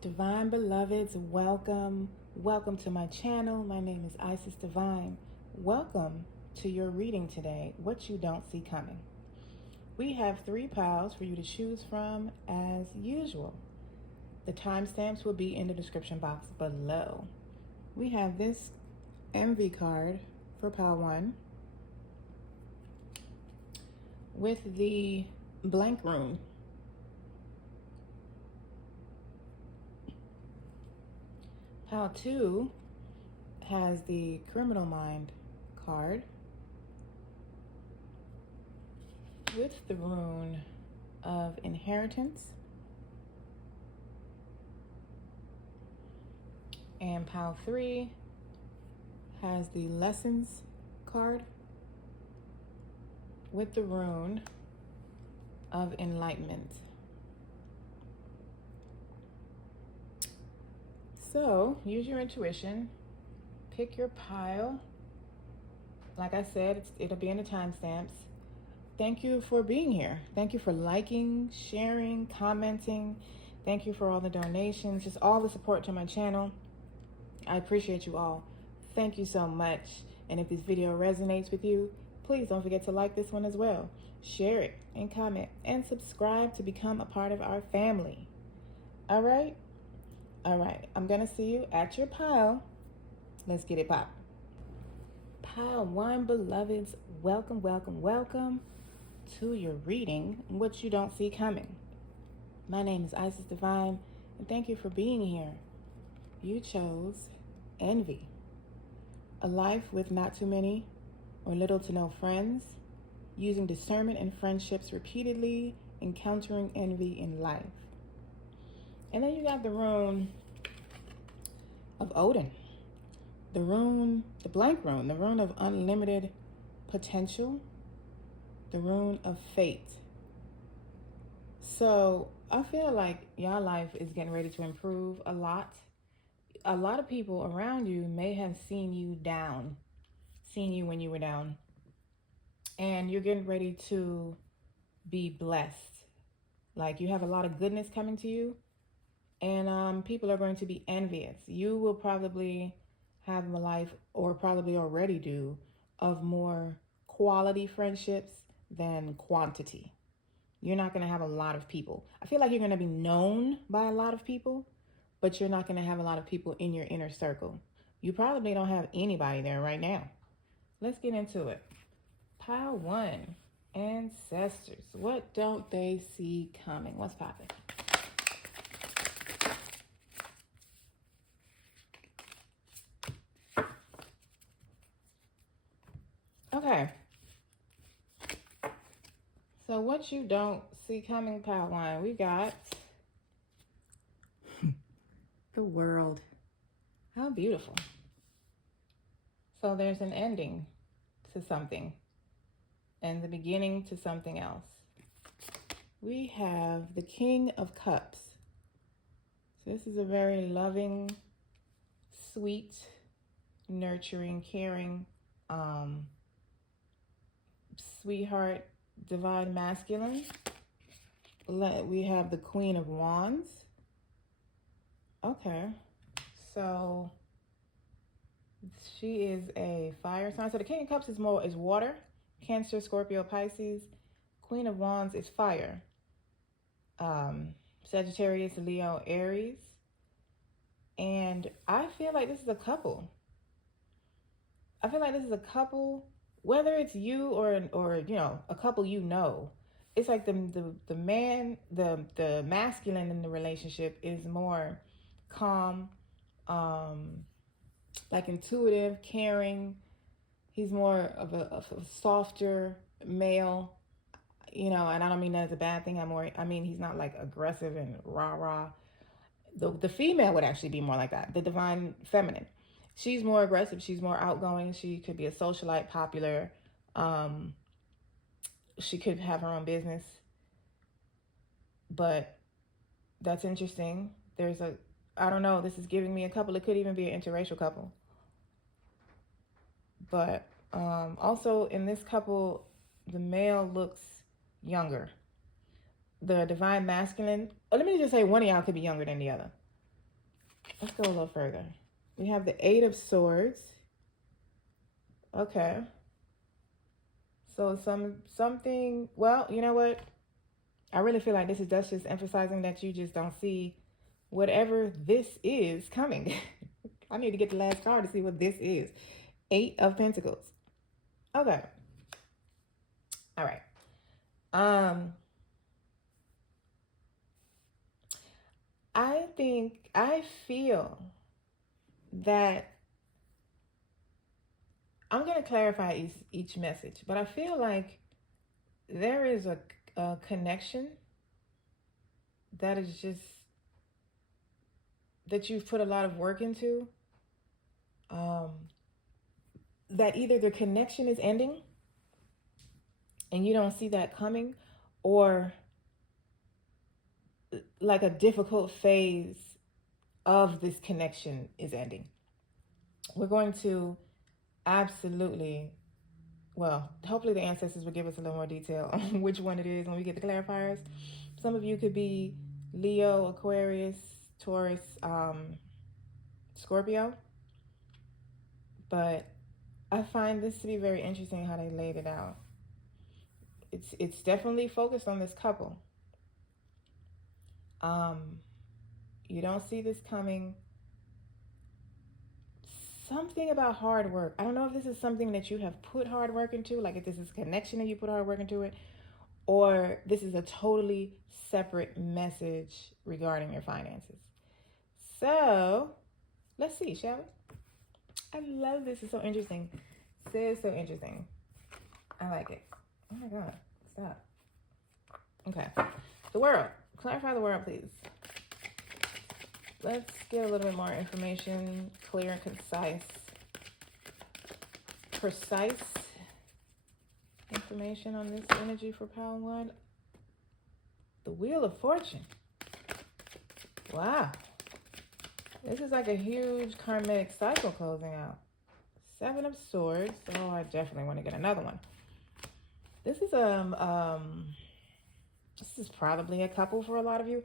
Divine beloveds, welcome to my channel. My name is Isis Divine. Welcome to your reading today, What You Don't See Coming. We have 3 piles for you to choose from as usual. The timestamps will be in the description box below. We have this envy card for pile 1 with the blank rune. Pile 2 has the Criminal Mind card with the rune of Inheritance. And pile 3 has the Lessons card with the rune of Enlightenment. So, use your intuition, pick your pile. Like I said, it'll be in the timestamps. Thank you for being here. Thank you for liking, sharing, commenting. Thank you for all the donations, just all the support to my channel. I appreciate you all. Thank you so much. And if this video resonates with you, please don't forget to like this one as well. Share it and comment and subscribe to become a part of our family. All right? All right, I'm gonna see you at your pile. Let's get it popping. Pile 1, beloveds, welcome to your reading, What You Don't See Coming. My name is Isis Divine, and thank you for being here. You chose envy. A life with not too many or little to no friends, using discernment and friendships repeatedly, encountering envy in life. And then you got the rune of Odin. The blank rune, the rune of unlimited potential, the rune of fate. So I feel like your life is getting ready to improve a lot. A lot of people around you may have seen you down, seen you when you were down, and you're getting ready to be blessed. Like you have a lot of goodness coming to you. And people are going to be envious. You will probably have a life, or probably already do, of more quality friendships than quantity. You're not going to have a lot of people. I feel like you're going to be known by a lot of people, but you're not going to have a lot of people in your inner circle. You probably don't have anybody there right now. Let's get into it. Pile 1, ancestors. What don't they see coming? What's popping? Okay, so what you don't see coming, pile 1, we got the World. How beautiful. So there's an ending to something and the beginning to something else. We have the King of Cups. So this is a very loving, sweet, nurturing, caring, sweetheart, divine masculine. We have the Queen of Wands. Okay, so she is a fire sign. So the King of Cups is water. Cancer, Scorpio, Pisces. Queen of Wands is fire. Sagittarius, Leo, Aries. And I feel like this is a couple. Whether it's you or you know, a couple you know. It's like the masculine in the relationship is more calm, like intuitive, caring. He's more of a softer male, you know, and I don't mean that as a bad thing. I mean he's not like aggressive and rah-rah. The female would actually be more like that, the divine feminine. She's more aggressive. She's more outgoing. She could be a socialite, popular. She could have her own business. But that's interesting. I don't know, this is giving me a couple. It could even be an interracial couple. But also in this couple, the male looks younger. The divine masculine, let me just say one of y'all could be younger than the other. Let's go a little further. We have the Eight of Swords. Okay. So something, well, you know what? I really feel like that's just emphasizing that you just don't see whatever this is coming. I need to get the last card to see what this is. Eight of Pentacles. Okay. All right. I feel that I'm going to clarify each message, but I feel like there is a connection that is just, that you've put a lot of work into, that either the connection is ending and you don't see that coming, or like a difficult phase of this connection is ending. We're going to absolutely, well, hopefully the ancestors will give us a little more detail on which one it is when we get the clarifiers. Some of you could be Leo, Aquarius, Taurus, Scorpio. But I find this to be very interesting how they laid it out. It's definitely focused on this couple. You don't see this coming. Something about hard work. I don't know if this is something that you have put hard work into, like if this is a connection and you put hard work into it, or this is a totally separate message regarding your finances. So let's see, shall we? I love this. It's so interesting. This is so interesting. I like it. Oh my God. Stop. Okay. The world. Clarify the world, please. Let's get a little bit more information. Clear and concise. Precise information on this energy for Pile 1. The Wheel of Fortune. Wow. This is like a huge karmic cycle closing out. Seven of Swords. Oh, I definitely want to get another one. This is probably a couple for a lot of you.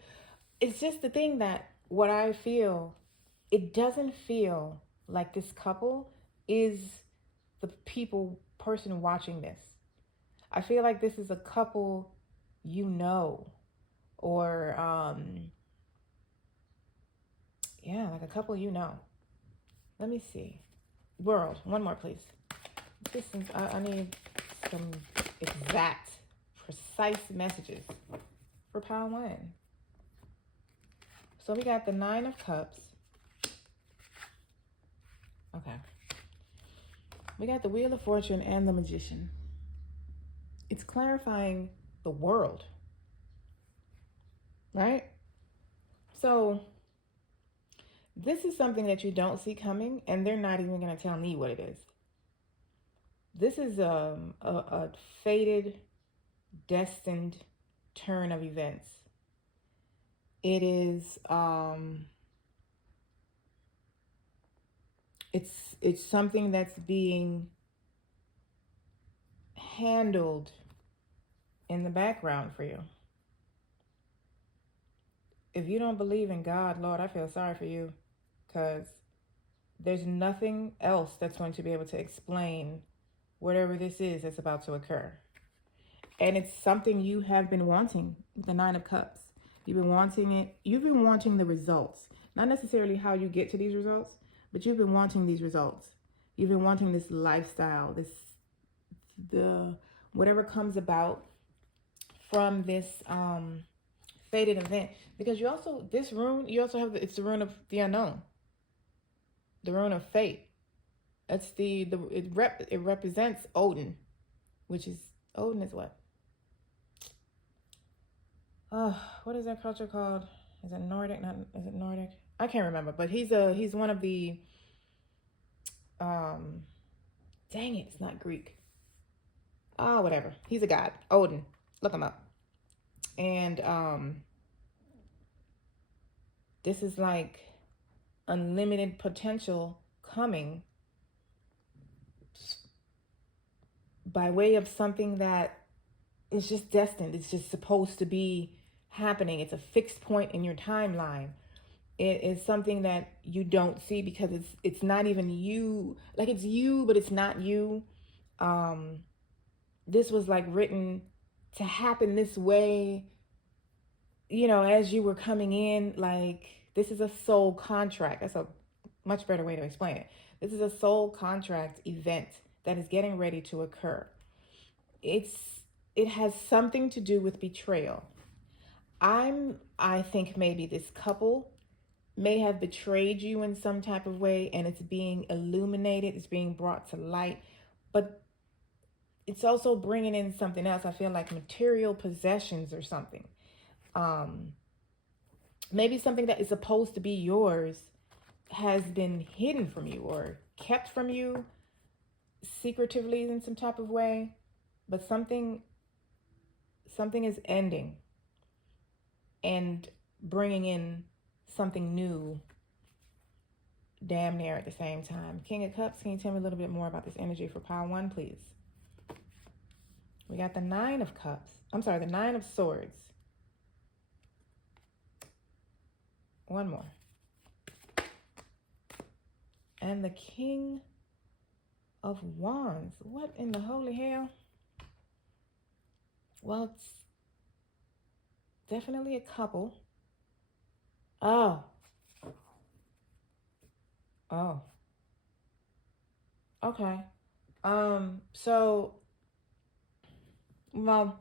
It's just the thing that what I feel, it doesn't feel like this couple is the person watching this. I feel like this is a couple you know, or yeah, like a couple you know. Let me see. World, one more, please. I need some exact, precise messages for Pile 1. So we got the Nine of Cups. Okay. We got the Wheel of Fortune and the Magician. It's clarifying the world, right? So this is something that you don't see coming, and they're not even going to tell me what it is. This is a fated, destined turn of events. It is it's something that's being handled in the background for you. If you don't believe in God, Lord, I feel sorry for you, because there's nothing else that's going to be able to explain whatever this is that's about to occur. And it's something you have been wanting, the Nine of Cups. You've been wanting it. You've been wanting the results. Not necessarily how you get to these results, but you've been wanting these results. You've been wanting this lifestyle, whatever comes about from this fated event. Because you also, this rune, you also have, it's the rune of the unknown. The rune of fate. That's it represents Odin, which is, Odin is what? What is that culture called? Is it Nordic? Is it Nordic? I can't remember, but he's one of the, dang it, it's not Greek. Oh, whatever. He's a god. Odin. Look him up. And this is like unlimited potential coming by way of something that is just destined. It's just supposed to be happening. It's a fixed point in your timeline. It is something that you don't see because it's not even you. Like, it's you, but it's not you. Um, this was like written to happen this way, as you were coming in. Like, this is a soul contract. That's a much better way to explain it. This is a soul contract event that is getting ready to occur. It has something to do with betrayal. I think maybe this couple may have betrayed you in some type of way, and it's being illuminated, it's being brought to light, but it's also bringing in something else. I feel like material possessions or something. Um, Maybe something that is supposed to be yours has been hidden from you or kept from you secretively in some type of way, but something is ending and bringing in something new damn near at the same time. King of Cups, can you tell me a little bit more about this energy for pile 1, please? We got the Nine of Cups. I'm sorry, the Nine of Swords. One more. And the King of Wands. What in the holy hell? Well, it's definitely a couple. Oh. Okay. So, well,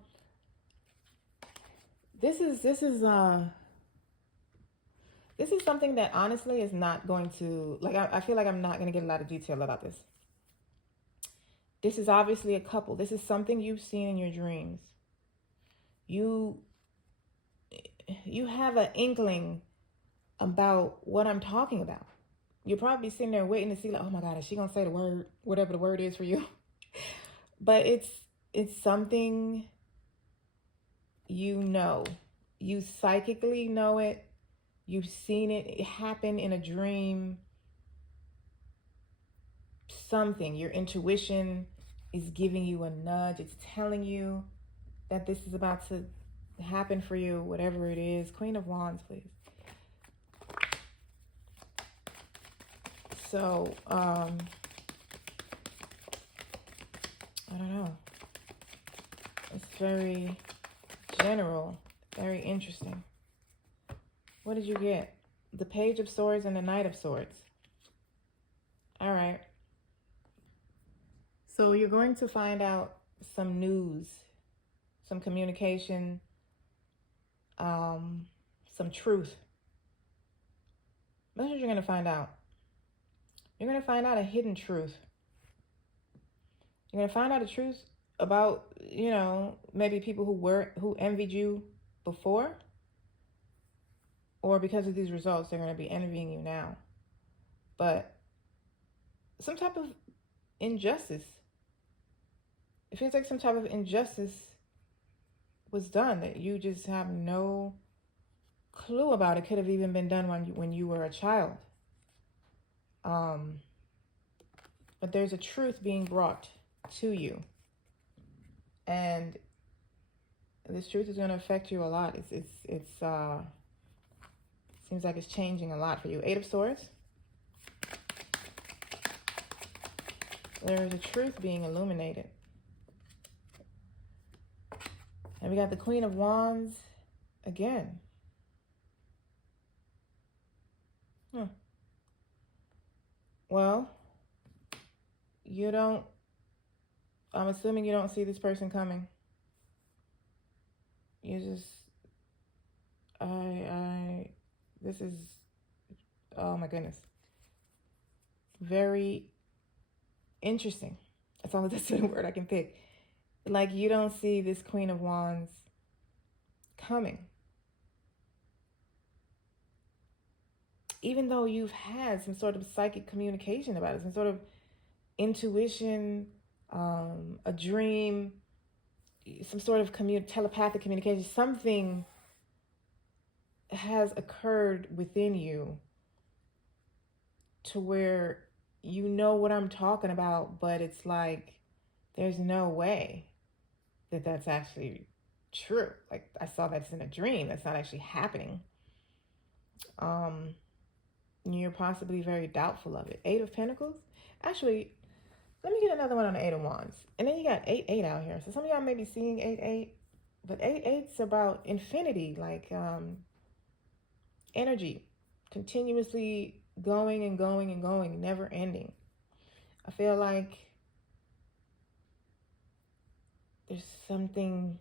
this is something that honestly is not going to, like, I feel like I'm not going to get a lot of detail about this. This is obviously a couple. This is something you've seen in your dreams. You have an inkling about what I'm talking about. You're probably sitting there waiting to see, like, oh my God, is she going to say the word, whatever the word is for you? But it's something you psychically know it. You've seen it happen in a dream. Something, your intuition is giving you a nudge. It's telling you that this is about to happen for you, whatever it is. Queen of Wands, please. So, I don't know. It's very general, very interesting. What did you get? The Page of Swords and the Knight of Swords. All right. So you're going to find out some news, some communication, some truth. That's what you're going to find out. You're going to find out a hidden truth. You're going to find out a truth about, maybe people who envied you before, or because of these results, they're going to be envying you now. But some type of injustice. It feels like some type of injustice was done that you just have no clue about. It could have even been done when you were a child. But there's a truth being brought to you, and this truth is going to affect you a lot. It's seems like it's changing a lot for you. 8 of Swords. There is a truth being illuminated. And we got the Queen of Wands again. Well, I'm assuming you don't see this person coming. You just, this is, oh my goodness. Very interesting. That's the word I can pick. Like, you don't see this Queen of Wands coming. Even though you've had some sort of psychic communication about it, some sort of intuition, a dream, some sort of telepathic communication, something has occurred within you to where you know what I'm talking about, but it's like there's no way that that's actually true. Like, I saw that's in a dream. That's not actually happening. You're possibly very doubtful of it. 8 of Pentacles. Actually, let me get another one on the 8 of Wands. And then you got 8 out here. So some of y'all may be seeing 8. But 8's about infinity, like energy. Continuously going and going and going, never ending. I feel like there's something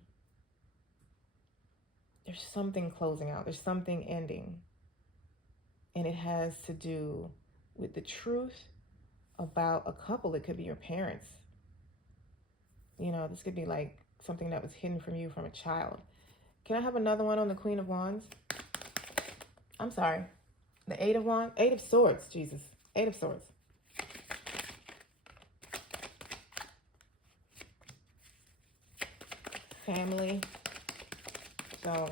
closing out. There's something ending. And it has to do with the truth about a couple. It could be your parents. You know, this could be like something that was hidden from you from a child. Can I have another one on the Queen of Wands? I'm sorry. The 8 of Wands? 8 of Swords, Jesus. 8 of Swords. Family. So,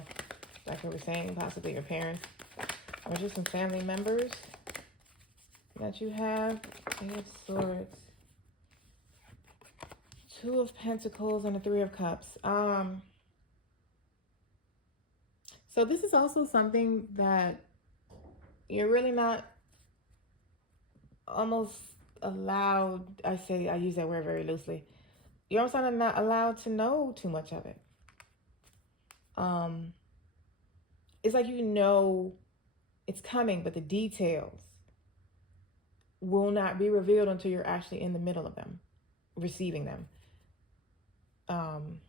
like we were saying, possibly your parents. Or just some family members that you have. 8 of Swords. 2 of Pentacles and the 3 of Cups. So this is also something that you're really not almost allowed. I use that word very loosely. You're also not allowed to know too much of it. It's like you know it's coming, but the details will not be revealed until you're actually in the middle of them, receiving them. And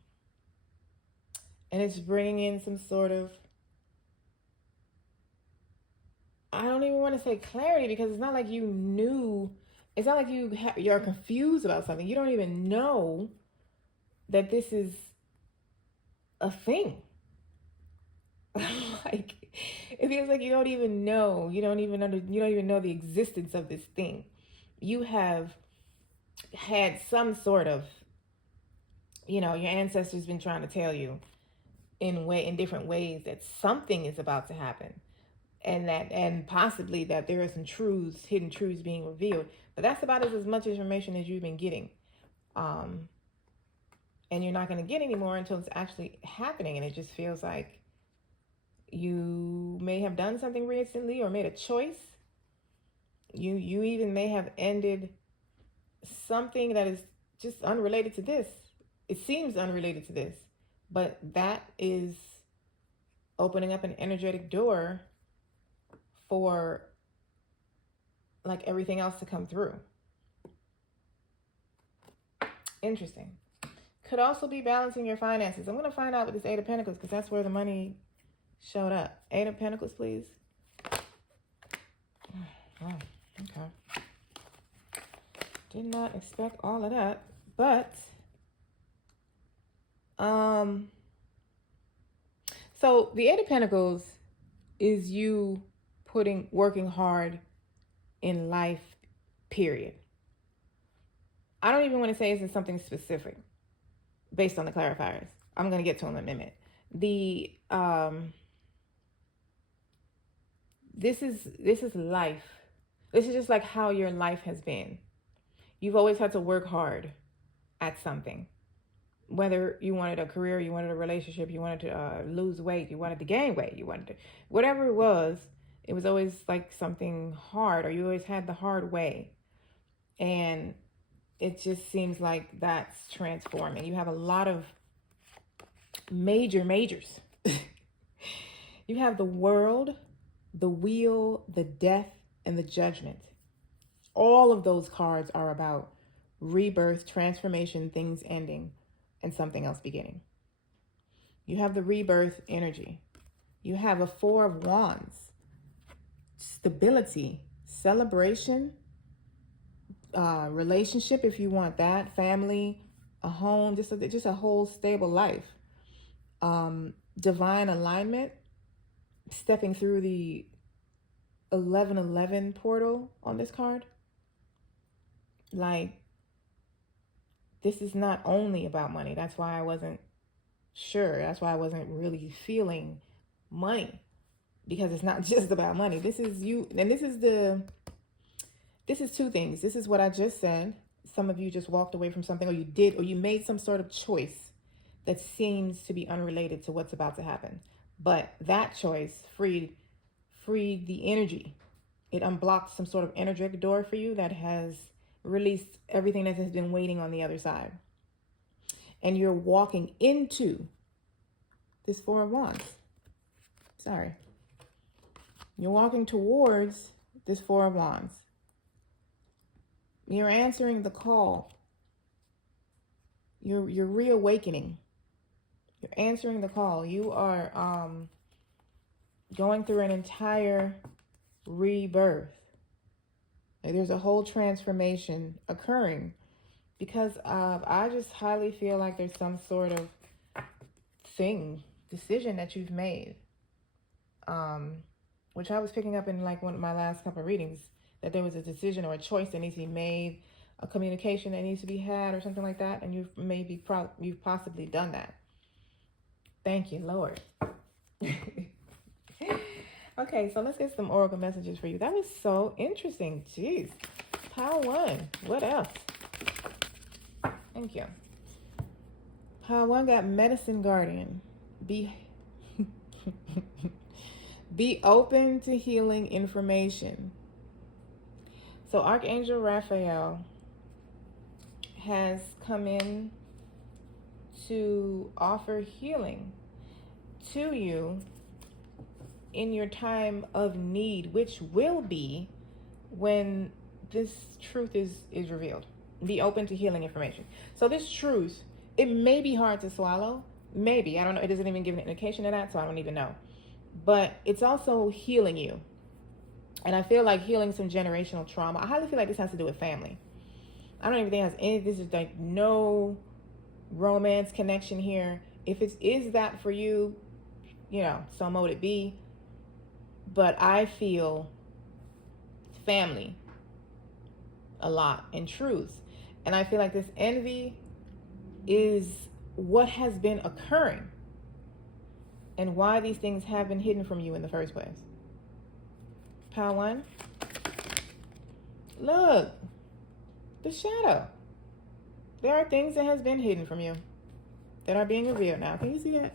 it's bringing in some sort of, I don't even want to say clarity, because it's not like you knew. It's not like you're confused about something. You don't even know that this is a thing. Like, it feels like you don't even know. You don't even know the existence of this thing. You have had some sort of, your ancestors been trying to tell you in different ways that something is about to happen. And possibly that there are some hidden truths being revealed. But that's about as much information as you've been getting. And you're not going to get any more until it's actually happening. And it just feels like you may have done something recently or made a choice. You even may have ended something that is just unrelated to this. It seems unrelated to this. But that is opening up an energetic door for like everything else to come through. Interesting. Could also be balancing your finances. I'm going to find out with this 8 of Pentacles, because that's where the money showed up. 8 of Pentacles, please. Oh, okay. Did not expect all of that, but so the 8 of Pentacles is you working hard in life, period. I don't even want to say this is something specific based on the clarifiers. I'm going to get to them in a minute. This is life. This is just like how your life has been. You've always had to work hard at something. Whether you wanted a career, you wanted a relationship, you wanted to lose weight, you wanted to gain weight, you wanted to, whatever it was always like something hard, or you always had the hard way. And it just seems like that's transforming. You have a lot of majors. You have the World, the Wheel, the Death, and the Judgment. All of those cards are about rebirth, transformation, things ending, and something else beginning. You have the rebirth energy. You have a 4 of Wands. Stability, celebration, relationship if you want that, family, a home, just a whole stable life. Divine alignment, stepping through the 1111 portal on this card. Like, this is not only about money. That's why I wasn't sure. That's why I wasn't really feeling money, because it's not just about money. This is you, and this is 2 things. This is what I just said. Some of you just walked away from something, or you made some sort of choice that seems to be unrelated to what's about to happen. But that choice freed freed the energy. It unblocked some sort of energetic door for you that has released everything that has been waiting on the other side. And you're walking into this Four of Wands. Sorry. You're walking towards this Four of Wands. You're answering the call. You're reawakening. You're answering the call. You are going through an entire rebirth. Like, there's a whole transformation occurring because I just highly feel like there's some sort of decision that you've made, which I was picking up in like one of my last couple of readings, that there was a decision or a choice that needs to be made, a communication that needs to be had or something like that, and you've possibly done that. Thank you, Lord. Okay, so let's get some oracle messages for you. That was so interesting. Jeez. Pile 1. What else? Thank you. Pile 1 got Medicine Guardian. Be open to healing information. So Archangel Raphael has come in to offer healing to you in your time of need, which will be when this truth is revealed. Be open to healing information. So this truth, it may be hard to swallow. Maybe. I don't know. It doesn't even give an indication of that, so I don't even know. But it's also healing you. And I feel like healing some generational trauma. I highly feel like this has to do with family. I don't even think it has any, this is like no romance connection here. If it is that for you, so mote it be. But I feel family a lot and truth. And I feel like this envy is what has been occurring and why these things have been hidden from you in the first place. Pile 1. Look, the shadow. There are things that has been hidden from you that are being revealed now. Can you see that?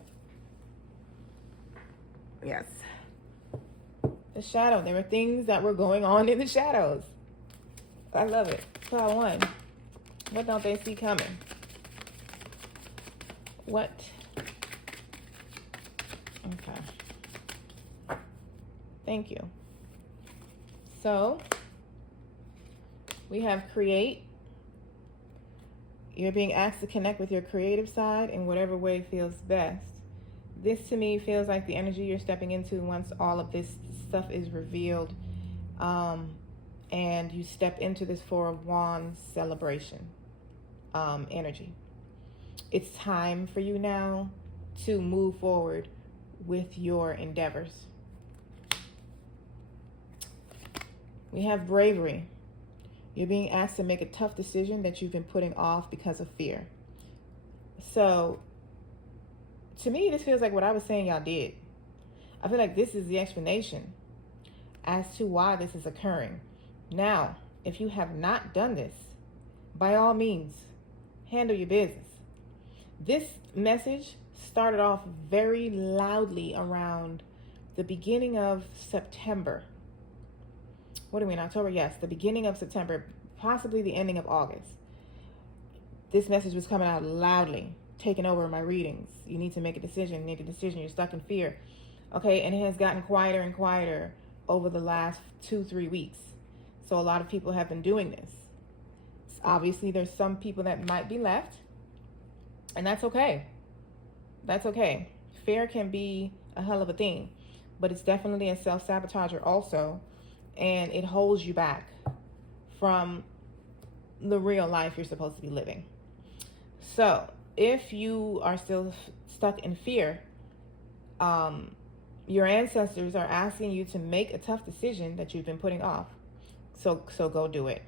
Yes. The shadow. There were things that were going on in the shadows. I love it. Pile 1. What don't they see coming? What? Okay. Thank you. So, we have create. You're being asked to connect with your creative side in whatever way feels best. This to me feels like the energy you're stepping into once all of this stuff is revealed, and you step into this Four of Wands celebration energy. It's time for you now to move forward with your endeavors. We have bravery. You're being asked to make a tough decision that you've been putting off because of fear. So, to me, this feels like what I was saying y'all did. I feel like this is the explanation as to why this is occurring. Now, if you have not done this, by all means, handle your business. This message started off very loudly around the beginning of September. What do we in October? Yes, the beginning of September, possibly the ending of August. This message was coming out loudly, taking over my readings. You need to make a decision, you're stuck in fear. Okay, and it has gotten quieter and quieter over the last 2-3 weeks. So a lot of people have been doing this. Obviously, there's some people that might be left, and that's okay. That's okay. Fear can be a hell of a thing, but it's definitely a self-sabotager also, and it holds you back from the real life you're supposed to be living. So if you are still stuck in fear, your ancestors are asking you to make a tough decision that you've been putting off. So go do it.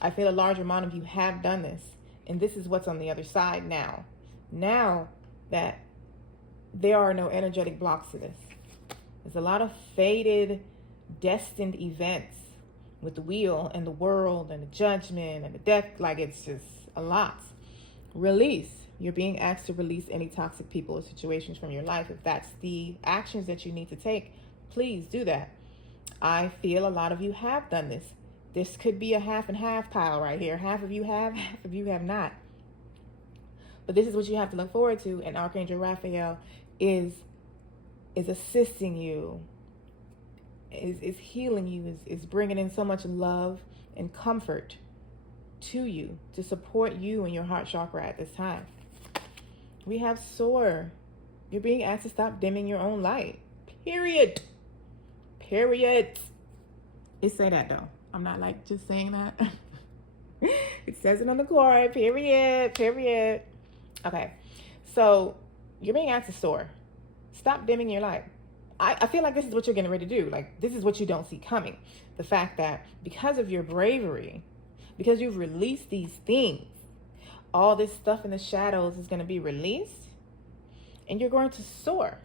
I feel a large amount of you have done this, and this is what's on the other side now. Now that there are no energetic blocks to this. There's a lot of fated, destined events with the wheel and the world and the judgment and the death. Like, it's just a lot. Release. You're being asked to release any toxic people or situations from your life. If that's the actions that you need to take, please do that. I feel a lot of you have done this. This could be a half and half pile right here. Half of you have, half of you have not. But this is what you have to look forward to. And Archangel Raphael is assisting you, is healing you, is bringing in so much love and comfort to you to support you and your heart chakra at this time. We have soar. You're being asked to stop dimming your own light. Period. Period. It say that though. I'm not like just saying that. It says it on the card. Period. Period. Okay. So you're being asked to soar. Stop dimming your light. I feel like this is what you're getting ready to do. Like, this is what you don't see coming. The fact that because of your bravery, because you've released these things, all this stuff in the shadows is going to be released and you're going to soar.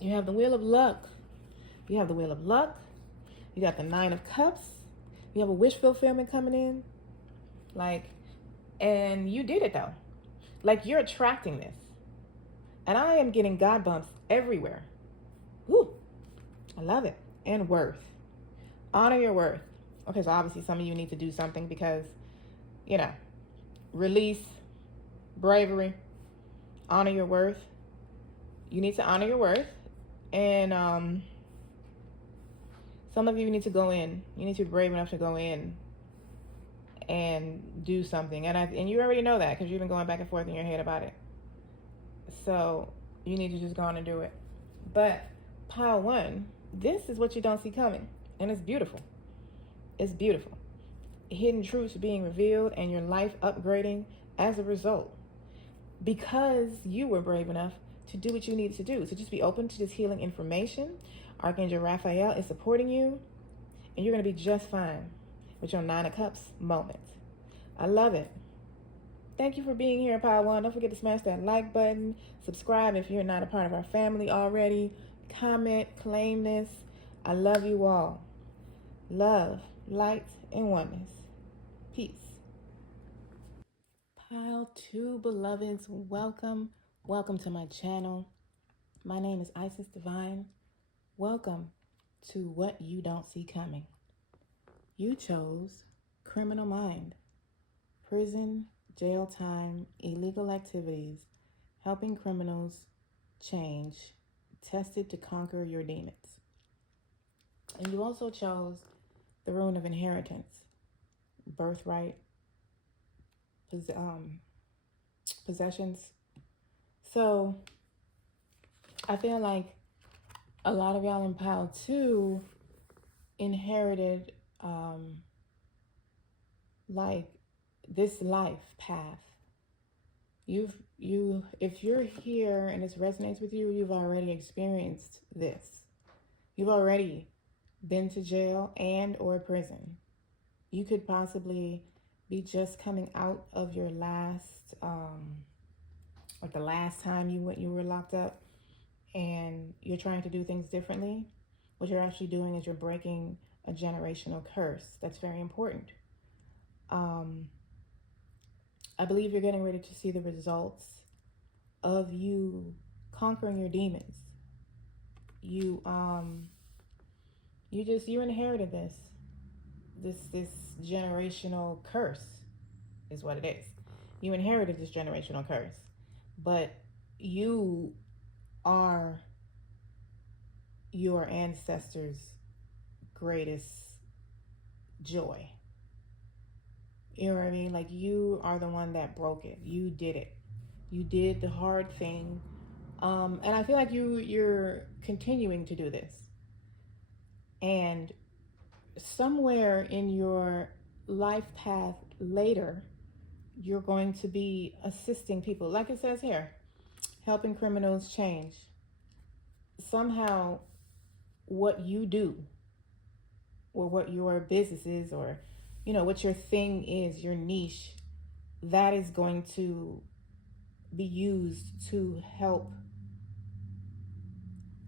You have the wheel of luck. You have the wheel of luck. You got the 9 of cups. You have a wish fulfillment coming in. Like, and you did it though. Like, you're attracting this. And I am getting God bumps everywhere. Woo. I love it. And worth. Honor your worth. Okay, so obviously some of you need to do something because, you know, release, bravery, honor your worth. You need to honor your worth. And some of you need to go in. You need to be brave enough to go in and do something. And you already know that because you've been going back and forth in your head about it. So you need to just go on and do it. But pile 1, this is what you don't see coming. And it's beautiful. It's beautiful. Hidden truths being revealed and your life upgrading as a result. Because you were brave enough to do what you needed to do. So just be open to this healing information. Archangel Raphael is supporting you. And you're going to be just fine with your 9 of Cups moment. I love it. Thank you for being here, Pile 1. Don't forget to smash that like button. Subscribe if you're not a part of our family already. Comment, claim this. I love you all. Love, light, and oneness. Peace. Pile 2, beloveds, welcome. Welcome to my channel. My name is Isis Divine. Welcome to What You Don't See Coming. You chose criminal mind, prison, jail time, illegal activities, helping criminals change, tested to conquer your demons. And you also chose the rune of inheritance, birthright, possessions. So I feel like a lot of y'all in pile 2 inherited like this life path. If you're here and this resonates with you, you've already experienced this. You've already been to jail and or prison. You could possibly be just coming out of your last, like the last time you were locked up, and you're trying to do things differently. What you're actually doing is you're breaking a generational curse. That's very important. I believe you're getting ready to see the results of you conquering your demons. You inherited this generational curse is what it is. You inherited this generational curse, but you are your ancestors' greatest joy. You know what I mean? Like, you are the one that broke it. You did it. You did the hard thing. And I feel like you're continuing to do this. And somewhere in your life path later, you're going to be assisting people. Like it says here, helping criminals change. Somehow, what you do, or what your business is, or what your thing is, your niche, that is going to be used to help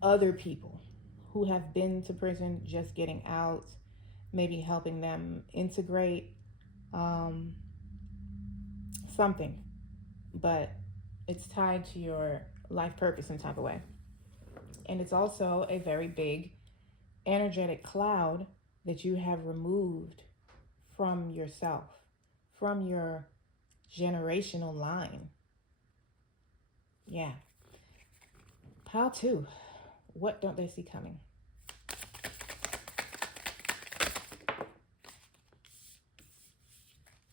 other people who have been to prison, just getting out, maybe helping them integrate something, but it's tied to your life purpose in some type of way. And it's also a very big energetic cloud that you have removed from yourself, from your generational line. Yeah. Pile 2. What don't they see coming?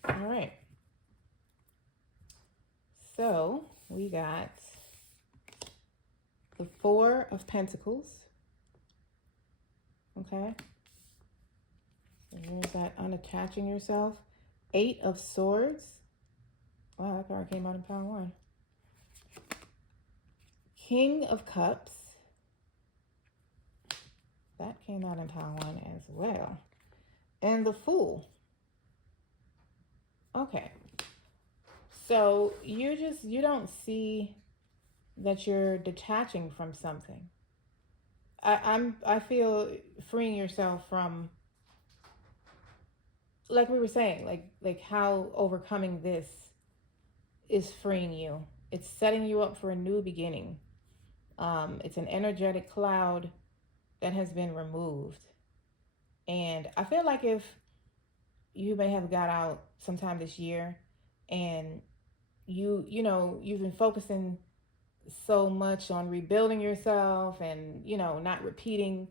All right. So we got the 4 of Pentacles. Okay. And there's that unattaching yourself. 8 of Swords. Wow, that card came out in pile 1. King of Cups. That came out in pile 1 as well. And the Fool. Okay. So you don't see that you're detaching from something. I feel freeing yourself from, like we were saying, like how overcoming this is freeing you. It's setting you up for a new beginning. It's an energetic cloud that has been removed. And I feel like if you may have got out sometime this year and you've been focusing so much on rebuilding yourself and, not repeating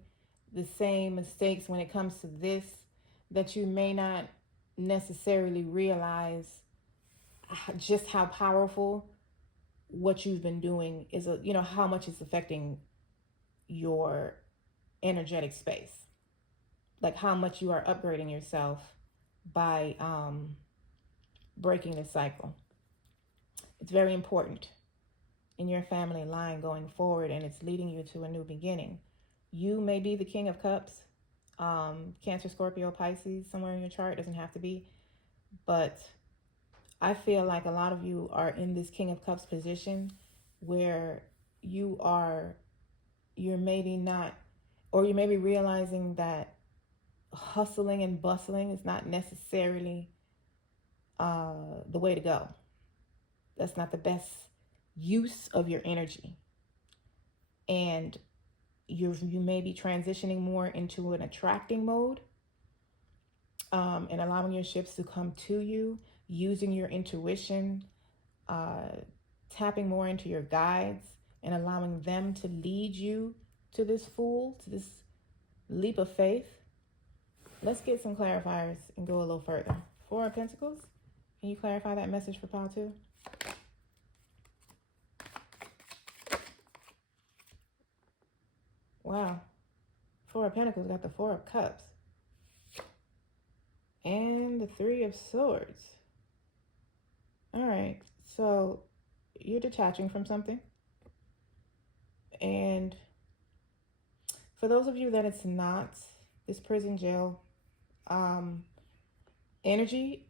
the same mistakes when it comes to this, that you may not necessarily realize just how powerful what you've been doing is, how much it's affecting your energetic space. Like how much you are upgrading yourself by breaking the cycle. It's very important in your family line going forward, and it's leading you to a new beginning. You may be the King of Cups, Cancer, Scorpio, Pisces, somewhere in your chart. Doesn't have to be, but I feel like a lot of you are in this King of Cups position where you're maybe not, or you may be realizing that hustling and bustling is not necessarily the way to go. That's not the best use of your energy. And you may be transitioning more into an attracting mode, and allowing your ships to come to you, using your intuition, tapping more into your guides, and allowing them to lead you to this Fool, to this leap of faith. Let's get some clarifiers and go a little further. 4 of Pentacles. Can you clarify that message for pile 2? Wow. 4 of Pentacles got the 4 of Cups. And the 3 of Swords. All right. So you're detaching from something. And for those of you that it's not this prison jail energy,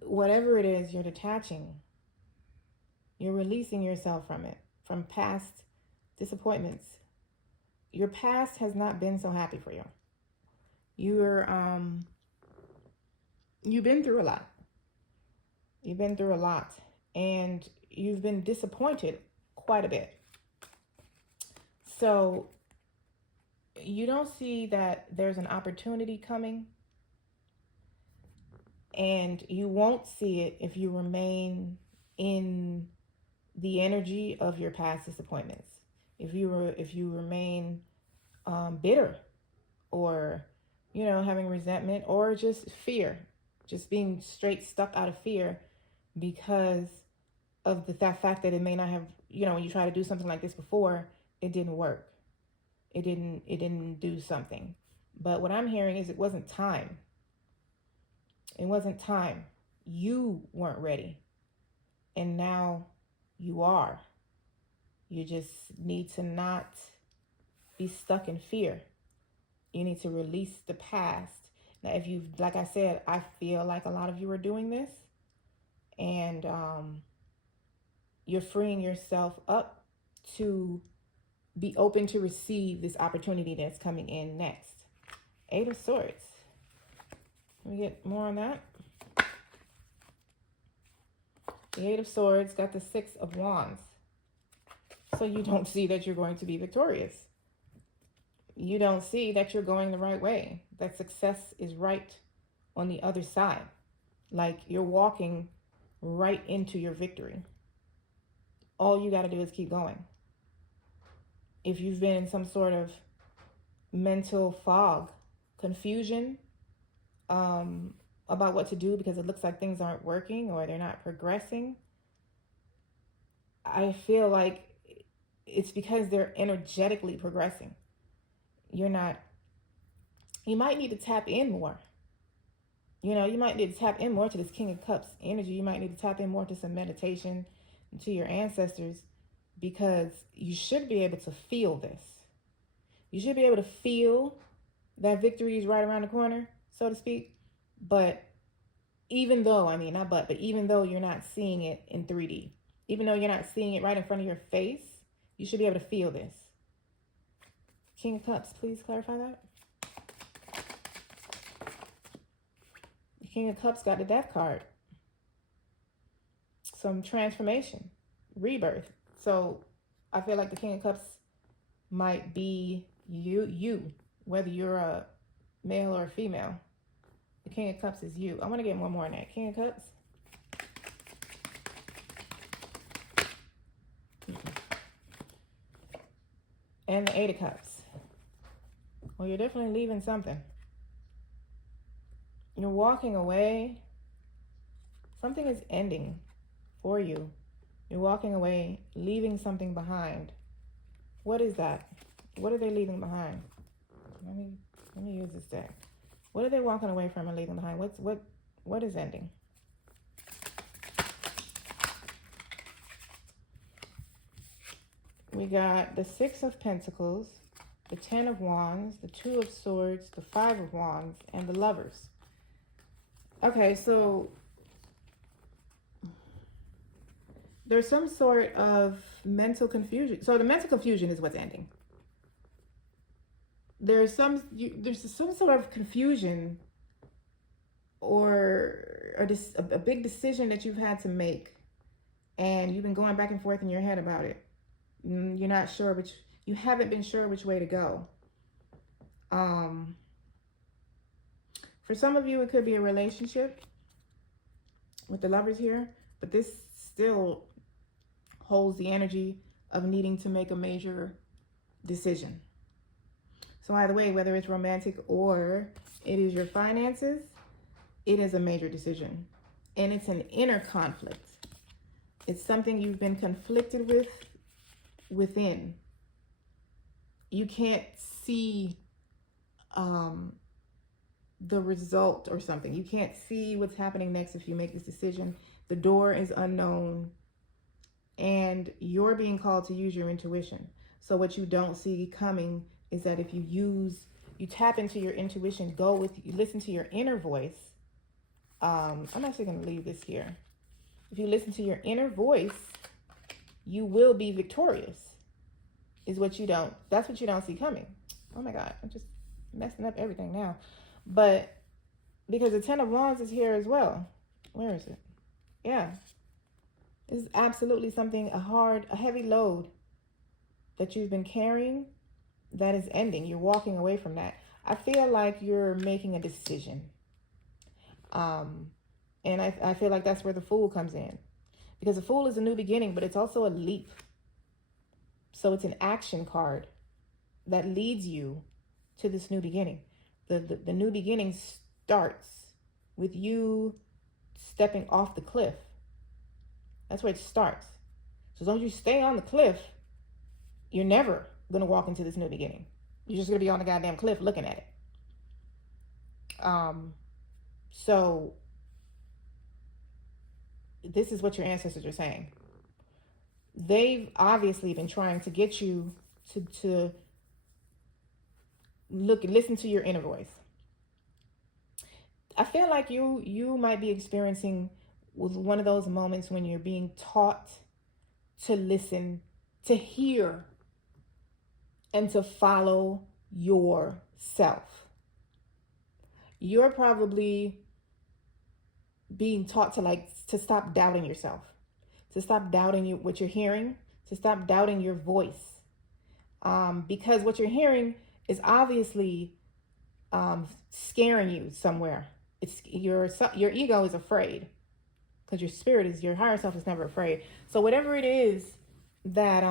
whatever it is, you're detaching. You're releasing yourself from it, from past disappointments. Your past has not been so happy for you. You've been through a lot. You've been through a lot, and you've been disappointed quite a bit. So you don't see that there's an opportunity coming, and you won't see it if you remain in the energy of your past disappointments. If you remain bitter, or having resentment, or just fear, just being straight stuck out of fear because of that fact that it may not have, when you try to do something like this before, it didn't work. It didn't do something. But what I'm hearing is it wasn't time. It wasn't time. You weren't ready. And now you are. You just need to not be stuck in fear. You need to release the past. Now, if you've, like I said, I feel like a lot of you are doing this, and you're freeing yourself up to be open to receive this opportunity that's coming in next. 8 of Swords. Can we get more on that? The 8 of Swords got the 6 of Wands. So you don't see that you're going to be victorious. you don't see that you're going the right way, that success is right on the other side. Like you're walking right into your victory. All you got to do is keep going. If you've been in some sort of mental fog, confusion about what to do because it looks like things aren't working or they're not progressing, I feel like it's because they're energetically progressing. You might need to tap in more. You might need to tap in more to this King of Cups energy. You might need to tap in more to some meditation, to your ancestors, because you should be able to feel this. You should be able to feel that victory is right around the corner, so to speak. But even though, even though you're not seeing it in 3D, even though you're not seeing it right in front of your face, you should be able to feel this. King of Cups, please clarify that. The King of Cups got the Death card. Some transformation, rebirth. So I feel like the King of Cups might be you, whether you're a male or a female. The King of Cups is you. I want to get one more on that. King of Cups. And the Eight of Cups. Well, you're definitely leaving something. You're walking away. Something is ending for you. You're walking away, leaving something behind. What is that? What are they leaving behind? Let me use this deck. What are they walking away from and leaving behind? What is ending? We got the Six of Pentacles, the Ten of Wands, the Two of Swords, the Five of Wands, and the Lovers. Okay, so there's some sort of mental confusion. So the mental confusion is what's ending. There's some sort of confusion or a big decision that you've had to make, and you've been going back and forth in your head about it. You're not sure you haven't been sure which way to go. For some of you, it could be a relationship with the Lovers here, but this still holds the energy of needing to make a major decision. So either way, whether it's romantic or it is your finances, it is a major decision. And it's an inner conflict. It's something you've been conflicted with within. You can't see the result or something. You can't see what's happening next if you make this decision. The door is unknown and you're being called to use your intuition. So what you don't see coming is that if you tap into your intuition, you listen to your inner voice. I'm actually going to leave this here. If you listen to your inner voice, you will be victorious. That's what you don't see coming. Oh my God, I'm just messing up everything now. But because the Ten of Wands is here as well. Where is it? Yeah. This is absolutely something, a heavy load that you've been carrying that is ending. You're walking away from that. I feel like you're making a decision. And I feel like that's where the Fool comes in. Because the Fool is a new beginning, but it's also a leap. So it's an action card that leads you to this new beginning. The new beginning starts with you stepping off the cliff. That's where it starts. So as long as you stay on the cliff, you're never going to walk into this new beginning. You're just going to be on the goddamn cliff looking at it. So this is what your ancestors are saying. They've obviously been trying to get you to listen to your inner voice. I feel like you might be experiencing with one of those moments when you're being taught to listen, to hear, and to follow yourself. You're probably being taught to stop doubting yourself, to stop doubting what you're hearing, to stop doubting your voice. Because what you're hearing is obviously scaring you somewhere. It's your ego is afraid, because your spirit is, your higher self is never afraid. So whatever it is that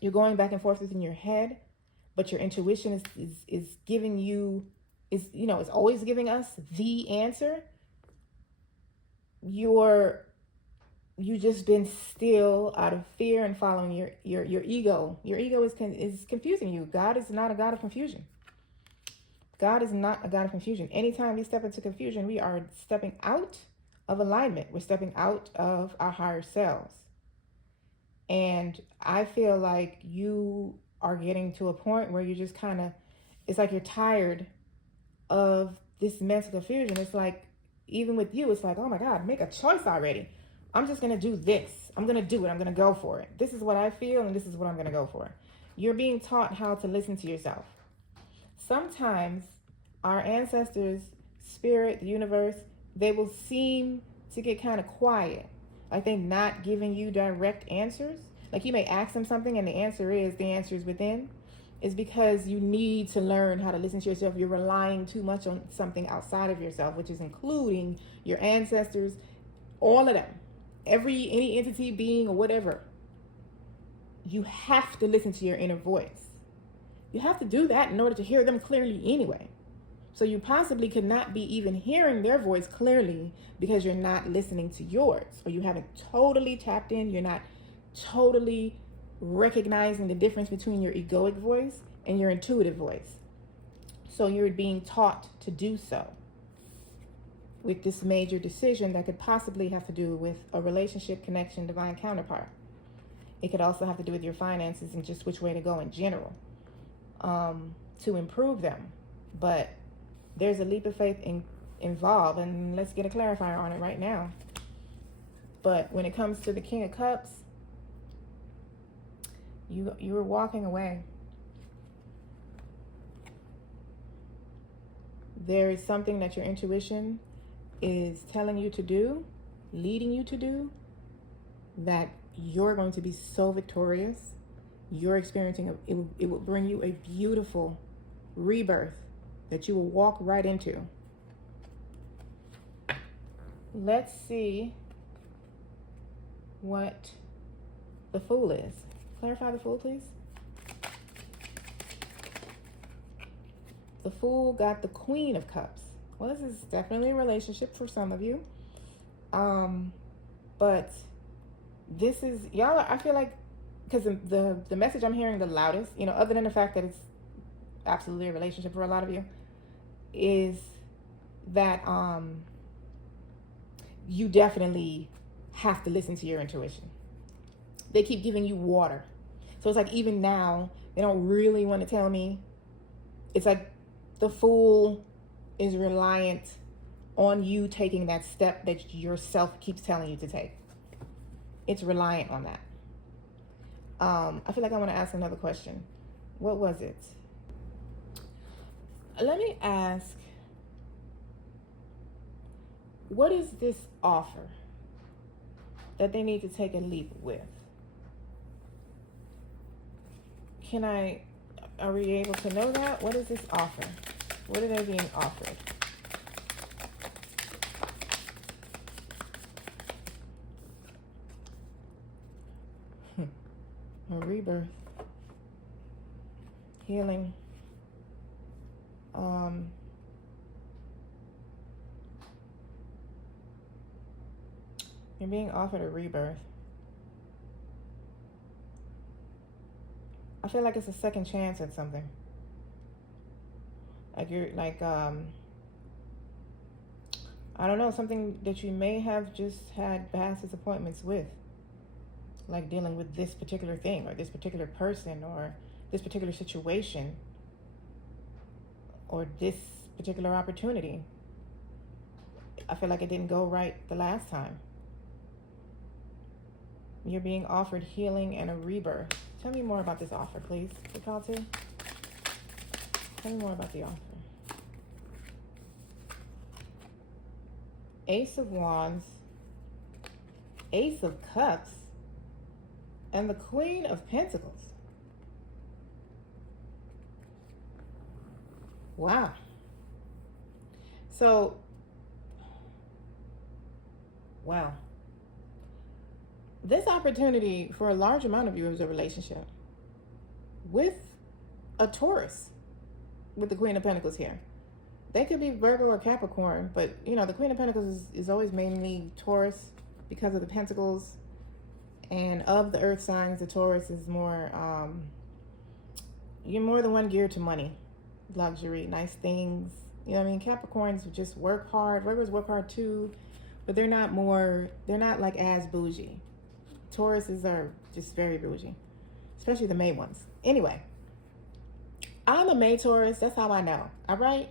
you're going back and forth within your head, but your intuition is giving you, is, you know, it's always giving us the answer. You just been still out of fear and following your ego. Your ego is confusing you. God is not a God of confusion. God is not a God of confusion. Anytime we step into confusion, we are stepping out of alignment. We're stepping out of our higher selves. And I feel like you are getting to a point where you just kind of, it's like you're tired of this mental confusion. It's like, even with you, it's like, oh my God, make a choice already. I'm just going to do this. I'm going to do it. I'm going to go for it. This is what I feel, and this is what I'm going to go for. You're being taught how to listen to yourself. Sometimes our ancestors, spirit, the universe, they will seem to get kind of quiet. Like they're not giving you direct answers. Like you may ask them something and the answer is within. It's because you need to learn how to listen to yourself. You're relying too much on something outside of yourself, which is including your ancestors, all of them. Any entity, being, or whatever. You have to listen to your inner voice. You have to do that in order to hear them clearly anyway. So you possibly could not be even hearing their voice clearly because you're not listening to yours, or you haven't totally tapped in. You're not totally recognizing the difference between your egoic voice and your intuitive voice. So you're being taught to do so with this major decision that could possibly have to do with a relationship, connection, divine counterpart. It could also have to do with your finances and just which way to go in general to improve them. But there's a leap of faith involved, and let's get a clarifier on it right now. But when it comes to the King of Cups, you were walking away. There is something that your intuition is telling you to do, leading you to do, that you're going to be so victorious. You're experiencing, it will bring you a beautiful rebirth that you will walk right into. Let's see what the Fool is. Clarify the Fool, please. The Fool got the Queen of Cups. Well, this is definitely a relationship for some of you. But this is, y'all, I feel like, because the message I'm hearing the loudest, you know, other than the fact that it's absolutely a relationship for a lot of you, is that you definitely have to listen to your intuition. They keep giving you water. So it's like, even now, they don't really want to tell me. It's like the Fool is reliant on you taking that step that yourself keeps telling you to take. It's reliant on that. I feel like I want to ask another question. What was it? Let me ask, what is this offer that they need to take a leap with? Are we able to know that? What is this offer? What are they being offered? A rebirth. Healing. You're being offered a rebirth. I feel like it's a second chance at something. Like you're like, I don't know, something that you may have just had past disappointments with. Like dealing with this particular thing, or this particular person, or this particular situation, or this particular opportunity. I feel like it didn't go right the last time. You're being offered healing and a rebirth. Tell me more about this offer, please. Tell me more about the offer. Ace of Wands, Ace of Cups, and the Queen of Pentacles. Wow. So, wow. This opportunity for a large amount of you is a relationship with a Taurus, with the Queen of Pentacles here. They could be Virgo or Capricorn, but you know, the Queen of Pentacles is always mainly Taurus because of the Pentacles. And of the earth signs, the Taurus is more, you're more the one geared to money, luxury, nice things. You know what I mean? Capricorns just work hard. Virgos work hard too, but they're not like as bougie. Tauruses are just very bougie, especially the May ones. Anyway, I'm a May Taurus. That's how I know. All right?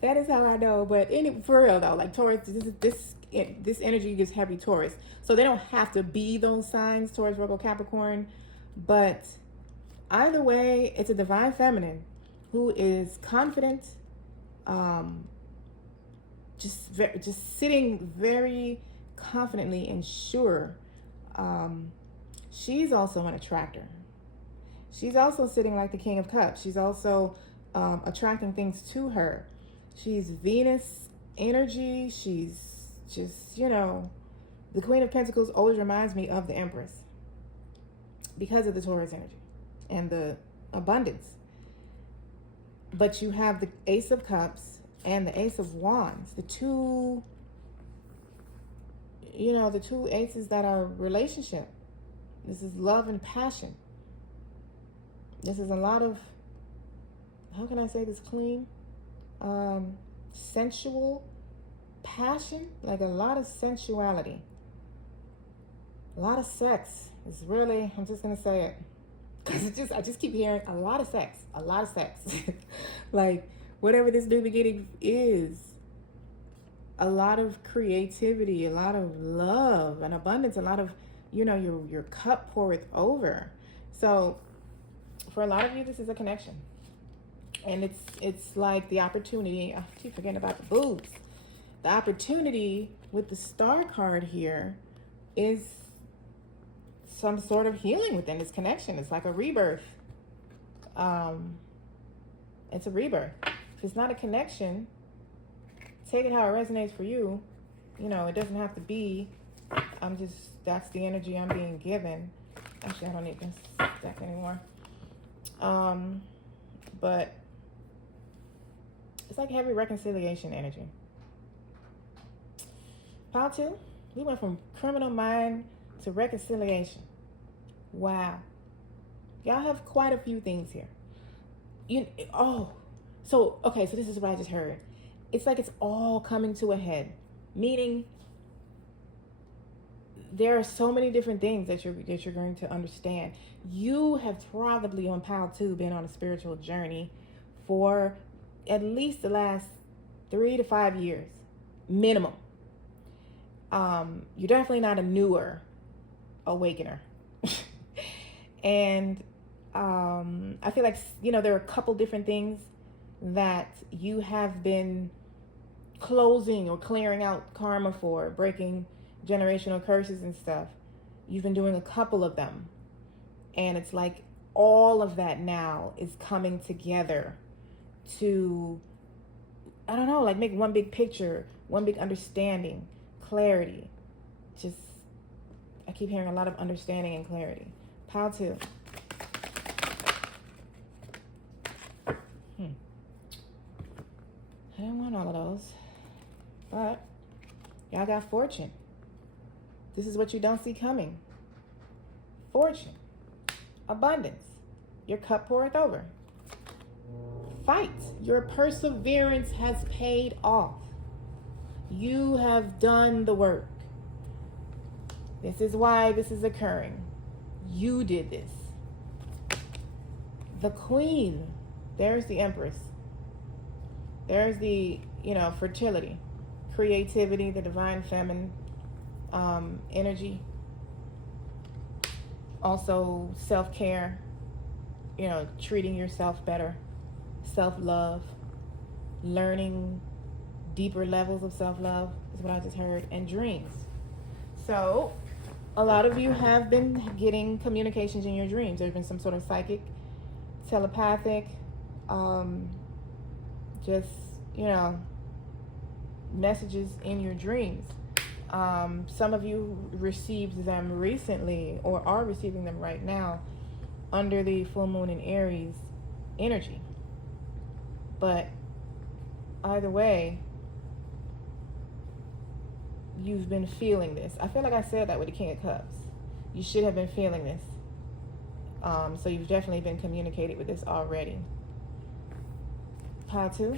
That is how I know. But for real though, like Taurus, this energy gives heavy Taurus. So they don't have to be those signs, Taurus, Virgo, Capricorn. But either way, it's a divine feminine who is confident, just sitting very confidently and sure. She's also an attractor. She's also sitting like the King of Cups. She's also attracting things to her. She's Venus energy. She's just, you know, the Queen of Pentacles always reminds me of the Empress because of the Taurus energy and the abundance. But you have the Ace of Cups and the Ace of Wands, the two aces that are relationship. This is love and passion. This is a lot of, how can I say this clean? Sensual passion, like a lot of sensuality, a lot of sex. It's really, I'm just gonna say it because I just keep hearing a lot of sex. Like whatever this new beginning is, a lot of creativity, a lot of love and abundance, a lot of, you know, your cup poureth over. So for a lot of you, this is a connection. And it's like the opportunity, I keep forgetting about the boobs. The opportunity with the Star card here is some sort of healing within this connection. It's like a rebirth. It's a rebirth. If it's not a connection, take it how it resonates for you. You know, it doesn't have to be. That's the energy I'm being given. Actually, I don't need this deck anymore. But it's like heavy reconciliation energy. Pile 2, we went from criminal mind to reconciliation. Wow. Y'all have quite a few things here. So this is what I just heard. It's like it's all coming to a head. Meaning there are so many different things that you're going to understand. You have probably on Pile 2 been on a spiritual journey for at least the last 3 to 5 years, minimum. You're definitely not a newer awakener. And I feel like, you know, there are a couple different things that you have been closing or clearing out karma for, breaking generational curses and stuff. You've been doing a couple of them. And it's like all of that now is coming together to, I don't know, like make one big picture, one big understanding, clarity. Just, I keep hearing a lot of understanding and clarity. Pile 2. I didn't want all of those. But y'all got fortune. This is what you don't see coming. Fortune. Abundance. Your cup poureth over. Fight. Your perseverance has paid off. You have done the work. This is why this is occurring. You did this. The Queen. There's the Empress. There's the, you know, fertility, creativity, the divine feminine energy. Also self-care, you know, treating yourself better, self-love, learning deeper levels of self-love is what I just heard, and dreams. So a lot of you have been getting communications in your dreams. There's been some sort of psychic, telepathic, just, you know, messages in your dreams. Some of you received them recently or are receiving them right now under the full moon in Aries energy. But either way, you've been feeling this. I feel like I said that with the King of Cups. You should have been feeling this. So you've definitely been communicated with this already. Pile 2.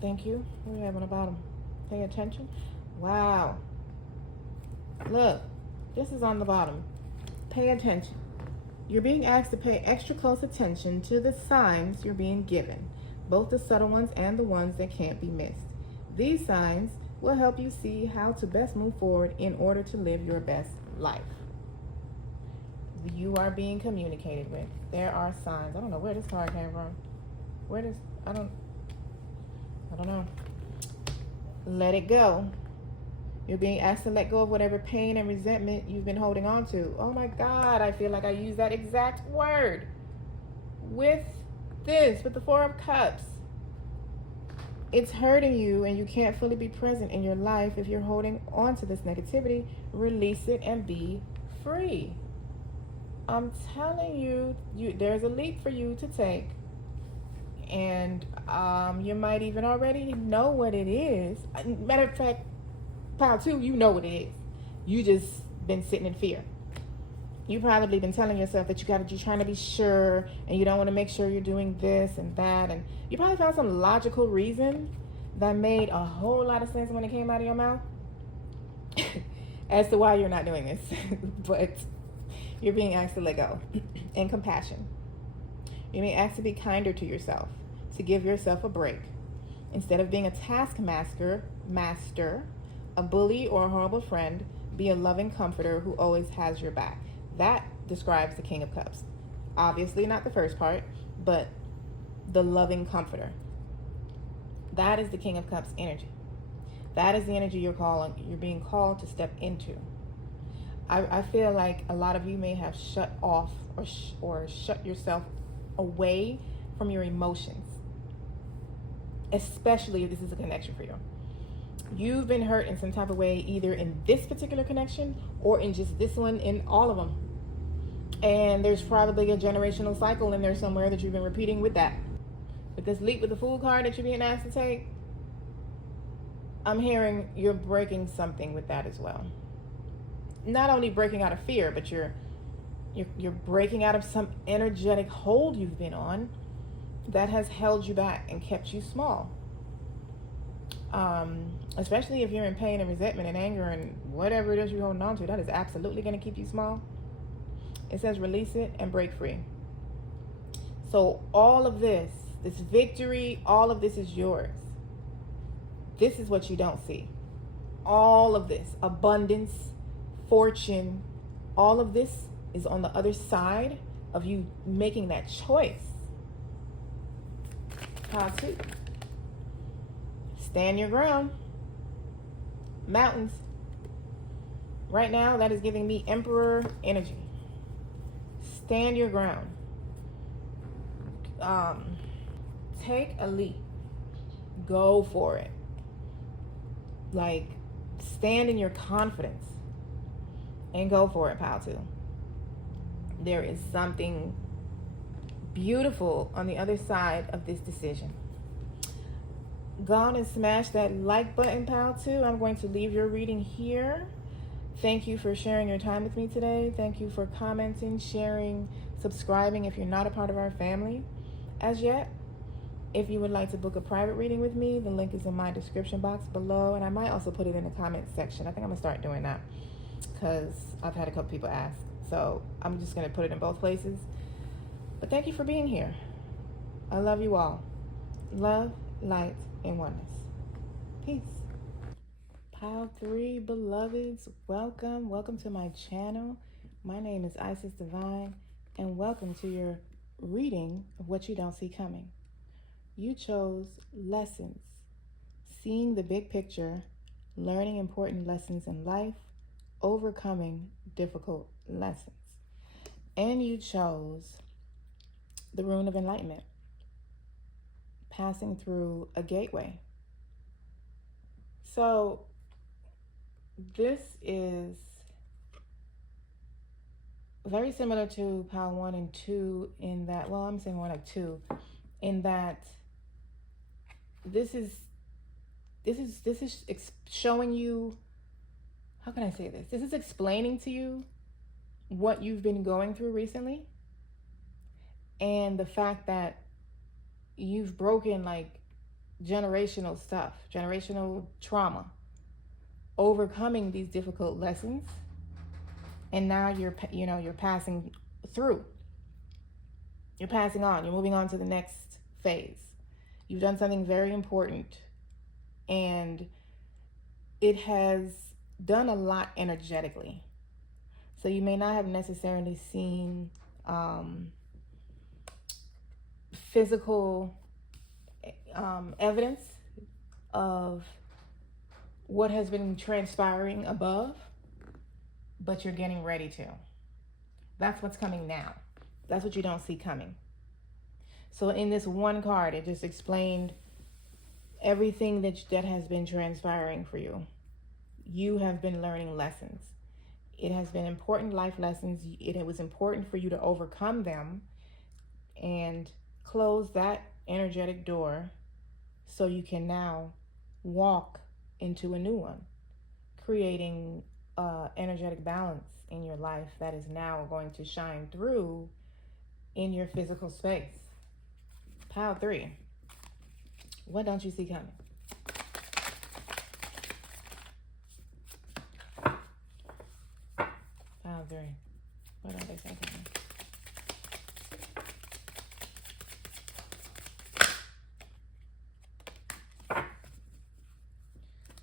Thank you. What do we have on the bottom? Pay attention. Wow. Look, this is on the bottom. Pay attention. You're being asked to pay extra close attention to the signs you're being given, both the subtle ones and the ones that can't be missed. These signs will help you see how to best move forward in order to live your best life. You are being communicated with. There are signs. I don't know where this card came from. I don't know. Let it go. You're being asked to let go of whatever pain and resentment you've been holding on to. Oh my God, I feel like I used that exact word with the Four of Cups. It's hurting you and you can't fully be present in your life if you're holding on to this negativity. Release it and be free. I'm telling you, there's a leap for you to take. And you might even already know what it is. Matter of fact, Pile 2, you know what it is. You just been sitting in fear. You've probably been telling yourself that you're trying to be sure and you don't want to make sure you're doing this and that. And you probably found some logical reason that made a whole lot of sense when it came out of your mouth as to why you're not doing this. But you're being asked to let go. And compassion. You're being asked to be kinder to yourself, to give yourself a break. Instead of being a taskmaster, a bully, or a horrible friend, be a loving comforter who always has your back. That describes the King of Cups. Obviously not the first part, but the loving comforter. That is the King of Cups energy. That is the energy you're being called to step into. I feel like a lot of you may have shut off or shut yourself away from your emotions, especially if this is a connection for you. You've been hurt in some type of way, either in this particular connection or in just this one, in all of them. And there's probably a generational cycle in there somewhere that you've been repeating with that. With this leap with the Fool card that you're being asked to take, I'm hearing you're breaking something with that as well. Not only breaking out of fear, but you're breaking out of some energetic hold you've been on that has held you back and kept you small. Especially if you're in pain and resentment and anger and whatever it is you're holding on to, that is absolutely going to keep you small. It says release it and break free. So all of this victory, all of this is yours. This is what you don't see. All of this, abundance, fortune, all of this is on the other side of you making that choice. Pile 2. Stand your ground. Mountains. Right now, that is giving me Emperor energy. Stand your ground. Take a leap. Go for it. Like, stand in your confidence and go for it, Pile 2. There is something beautiful on the other side of this decision. Go on and smash that like button, Pile 2. I'm going to leave your reading here. Thank you for sharing your time with me today. Thank you for commenting, sharing, subscribing if you're not a part of our family as yet. If you would like to book a private reading with me, the link is in my description box below, and I might also put it in the comment section. I think I'm gonna start doing that because I've had a couple people ask. So I'm just gonna put it in both places. But thank you for being here. I love you all. Love, light, and oneness. Peace. Pile 3 beloveds, welcome to my channel. My name is Isis Divine, and welcome to your reading of What You Don't See Coming. You chose lessons, seeing the big picture, learning important lessons in life, overcoming difficult lessons. And you chose the rune of enlightenment, passing through a gateway. So this is very similar to pile 1 and 2 in that, well, I'm saying 1 of 2, in that this is showing you, how can I say this? This is explaining to you what you've been going through recently, and the fact that you've broken like generational stuff, generational trauma, overcoming these difficult lessons, and now you're passing through. You're passing on. You're moving on to the next phase. You've done something very important, and it has done a lot energetically. So you may not have necessarily seen physical evidence of what has been transpiring above, but you're getting ready to. That's what's coming now. That's what you don't see coming. So in this one card, it just explained everything that has been transpiring for you. You have been learning lessons. It has been important life lessons. It was important for you to overcome them and close that energetic door so you can now walk into a new one, creating energetic balance in your life that is now going to shine through in your physical space. Pile 3. What don't you see coming? Pile 3. What don't they see coming?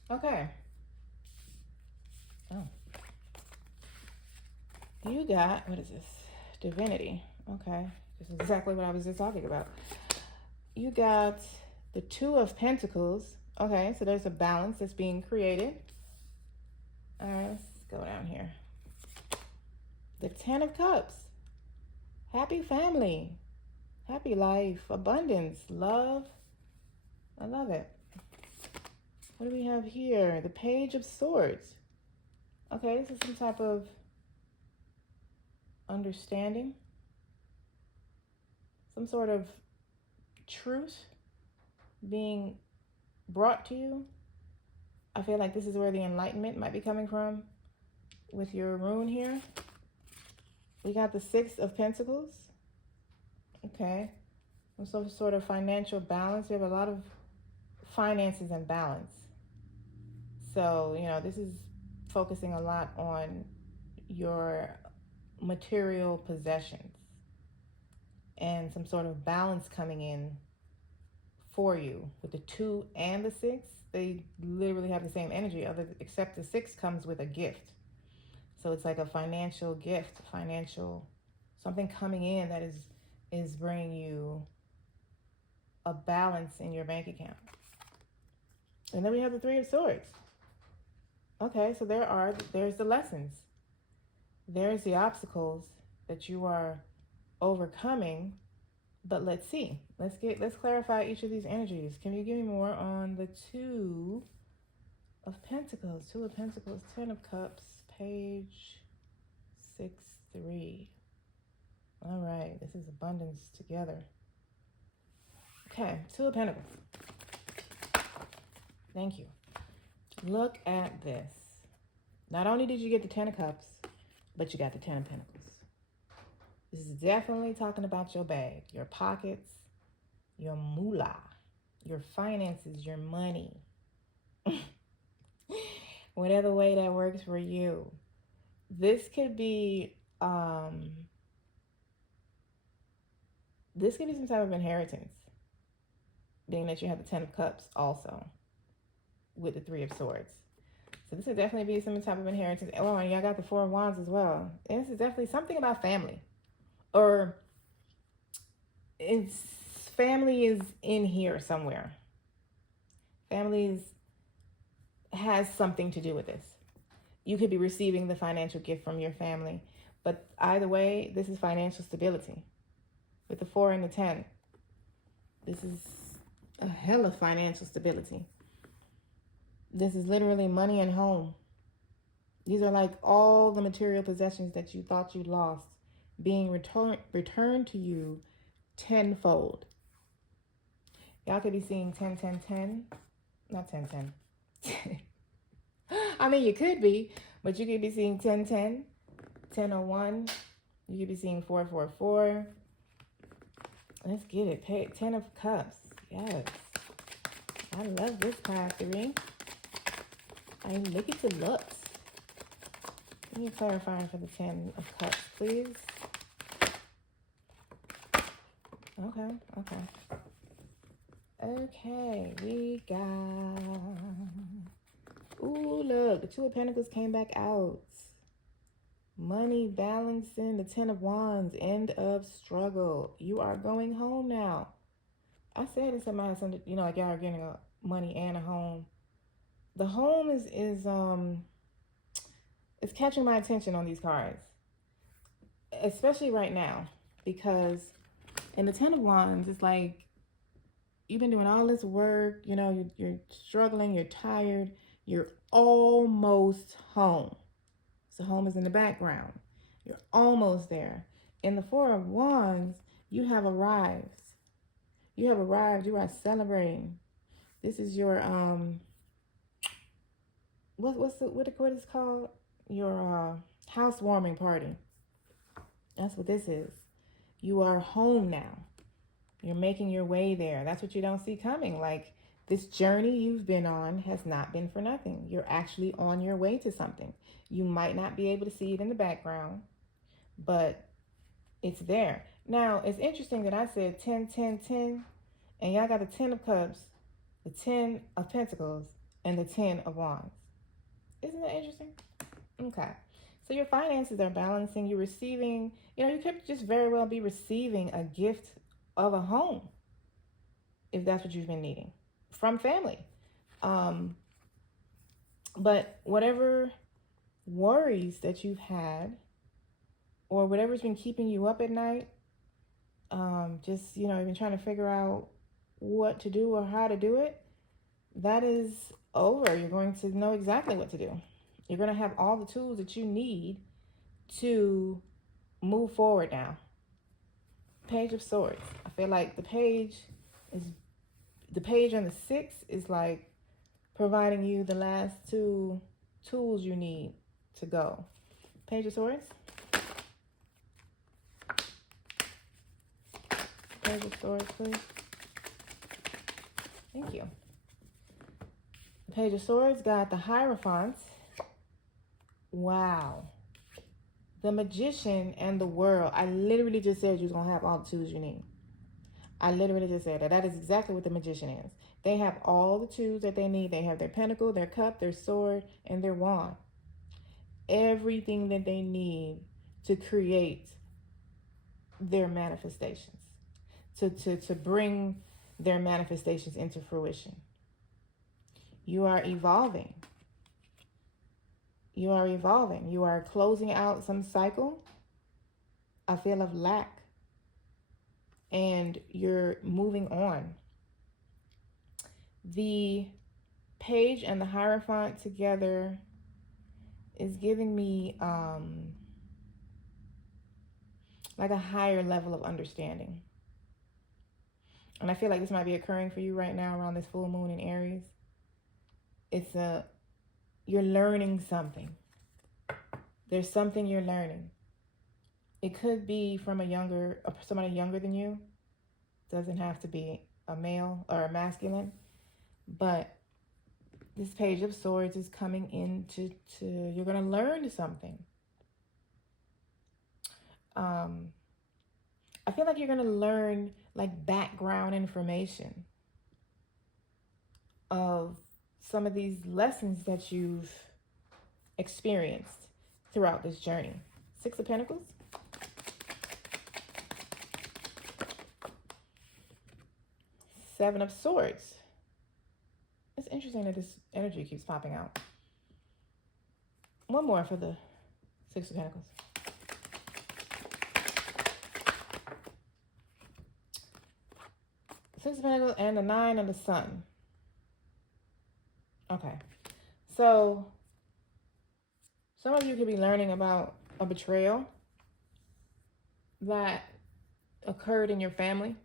Okay. Oh. You got, what is this? Divinity. Okay. This is exactly what I was just talking about. You got the 2 of Pentacles. Okay, so there's a balance that's being created. All right, let's go down here. The 10 of Cups. Happy family. Happy life. Abundance. Love. I love it. What do we have here? The Page of Swords. Okay, this is some type of understanding. Some sort of truth being brought to you. I feel like this is where the enlightenment might be coming from with your rune here. We got the 6 of Pentacles. Okay. Some sort of financial balance. We have a lot of finances and balance. So, this is focusing a lot on your material possessions and some sort of balance coming in for you. With the 2 and the 6, they literally have the same energy, except the 6 comes with a gift. So it's like a financial gift, something coming in that is bringing you a balance in your bank account. And then we have the 3 of Swords. Okay, so there's the lessons. There's the obstacles that you are overcoming. But let's see. Let's clarify each of these energies. Can you give me more on the 2 of Pentacles? 2 of Pentacles, 10 of Cups, Page 6, 3. All right, this is abundance together. Okay, 2 of Pentacles. Thank you. Look at this. Not only did you get the 10 of Cups, but you got the 10 of Pentacles. This is definitely talking about your bag, your pockets, your moolah, your finances, your money. Whatever way that works for you. This could be some type of inheritance, being that you have the 10 of Cups also with the 3 of Swords. So this would definitely be some type of inheritance. Oh, and y'all got the 4 of Wands as well. And this is definitely something about family. Or family is in here somewhere. Family has something to do with this. You could be receiving the financial gift from your family, But either way, this is financial stability. With the 4 and the 10, this is a hell of financial stability. This is literally money and home. These are like all the material possessions that you thought you lost being returned to you tenfold. Y'all could be seeing 10, 10, 10. Not 10, 10. I mean, you could be, but you could be seeing 10, 10, 10, 01. You could be seeing 4, 4, 4. Let's get it. 10 of Cups. Yes. I love this card, 3. I look at the looks. Let me clarify for the 10 of Cups, please. Okay. Okay, we got... Ooh, look. The 2 of Pentacles came back out. Money balancing. The 10 of Wands. End of struggle. You are going home now. I said it's somebody, you know, like y'all are getting a money and a home. The home is it's catching my attention on these cards, especially right now, because in the 10 of Wands, it's like you've been doing all this work, you know, you're struggling, you're tired, you're almost home. So home is in the background. You're almost there. In the 4 of Wands, you have arrived. You have arrived. You are celebrating. This is your what is called? Your housewarming party. That's what this is. You are home now. You're making your way there. That's what you don't see coming. Like, this journey you've been on has not been for nothing. You're actually on your way to something. You might not be able to see it in the background, but it's there. Now, it's interesting that I said 10, 10, 10, and y'all got the 10 of Cups, the 10 of Pentacles, and the 10 of Wands. Isn't that interesting? Okay. So your finances are balancing. You're receiving, you know, you could just very well be receiving a gift of a home, if that's what you've been needing, from family. But whatever worries that you've had, or whatever's been keeping you up at night, just, you know, you've been trying to figure out what to do or how to do it, that is over. You're going to know exactly what to do. You're going to have all the tools that you need to move forward now. Page of Swords. I feel like the page on the 6 is like providing you the last 2 tools you need to go. Page of Swords. Page of Swords, please. Thank you. The Page of Swords got the Hierophant. Wow. The Magician and the World. I literally just said you're going to have all the tools you need. I literally just said that. That is exactly what the Magician is. They have all the tools that they need. They have their pentacle, their cup, their sword, and their wand. Everything that they need to create their manifestations. To bring their manifestations into fruition. You are evolving. You are evolving. You are closing out some cycle, I feel, of lack. And you're moving on. The Page and the Hierophant together is giving me like a higher level of understanding. And I feel like this might be occurring for you right now around this full moon in Aries. You're learning something. There's something you're learning. It could be from somebody younger than you. Doesn't have to be a male or a masculine. But this Page of Swords is coming into, you're going to learn something. I feel like you're going to learn like background information of some of these lessons that you've experienced throughout this journey. 6 of Pentacles. Seven of Swords. It's interesting that this energy keeps popping out. One more for the 6 of Pentacles. Six of Pentacles and the Nine of the Sun. Okay. So some of you could be learning about a betrayal that occurred in your family.